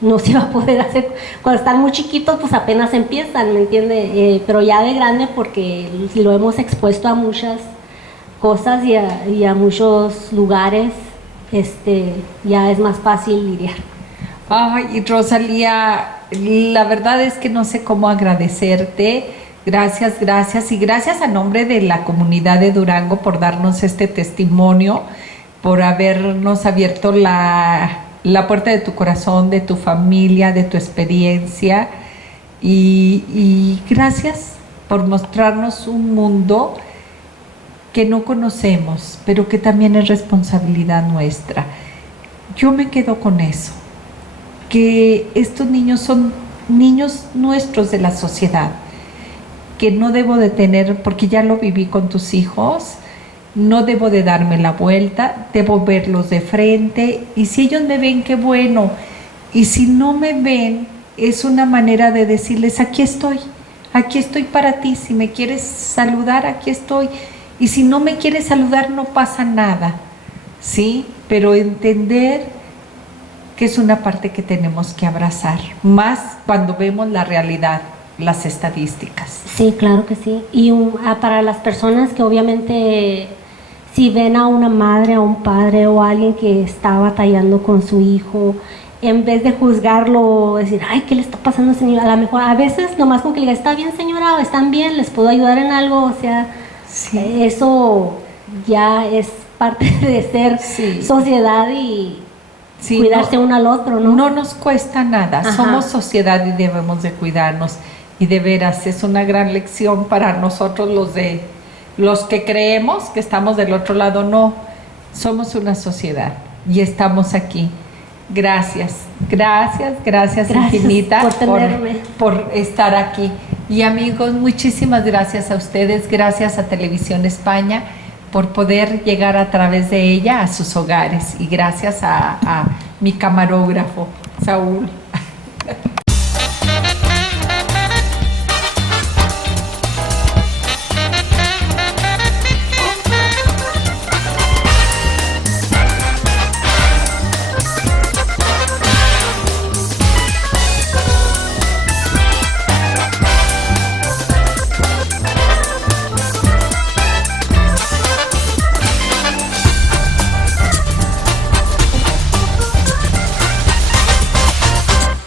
no se iba a poder hacer. Cuando están muy chiquitos, pues apenas empiezan, ¿me entiende? Pero ya de grande, porque lo hemos expuesto a muchas cosas y a muchos lugares, ya es más fácil lidiar. Ay, Rosalía, la verdad es que no sé cómo agradecerte. Gracias y gracias a nombre de la comunidad de Durango por darnos este testimonio, por habernos abierto la puerta de tu corazón, de tu familia, de tu experiencia y gracias por mostrarnos un mundo que no conocemos, pero que también es responsabilidad nuestra. Yo me quedo con eso, que estos niños son niños nuestros de la sociedad, que no debo de tener, porque ya lo viví con tus hijos, no debo de darme la vuelta, debo verlos de frente y si ellos me ven, qué bueno, y si no me ven, es una manera de decirles, aquí estoy para ti, si me quieres saludar, aquí estoy, y si no me quieres saludar, no pasa nada, ¿sí? Pero entender que es una parte que tenemos que abrazar, más cuando vemos la realidad, las estadísticas. Sí, claro que sí. Y para las personas que obviamente si ven a una madre, a un padre o a alguien que está batallando con su hijo, en vez de juzgarlo, decir, ¿qué le está pasando, señora? A lo mejor, a veces, nomás con que le diga, ¿está bien, señora? ¿O están bien? ¿Les puedo ayudar en algo? O sea, eso ya es parte de ser Sí. sociedad y Sí, cuidarse uno al otro, ¿no? No nos cuesta nada, Ajá. somos sociedad y debemos de cuidarnos. Y de veras es una gran lección para nosotros los que creemos que estamos del otro lado. No, somos una sociedad y estamos aquí. Gracias, gracias, gracias, Gracias infinita por tenerme. por estar aquí. Y amigos, muchísimas gracias a ustedes, gracias a Televisión España por poder llegar a través de ella a sus hogares, y gracias a mi camarógrafo, Saúl.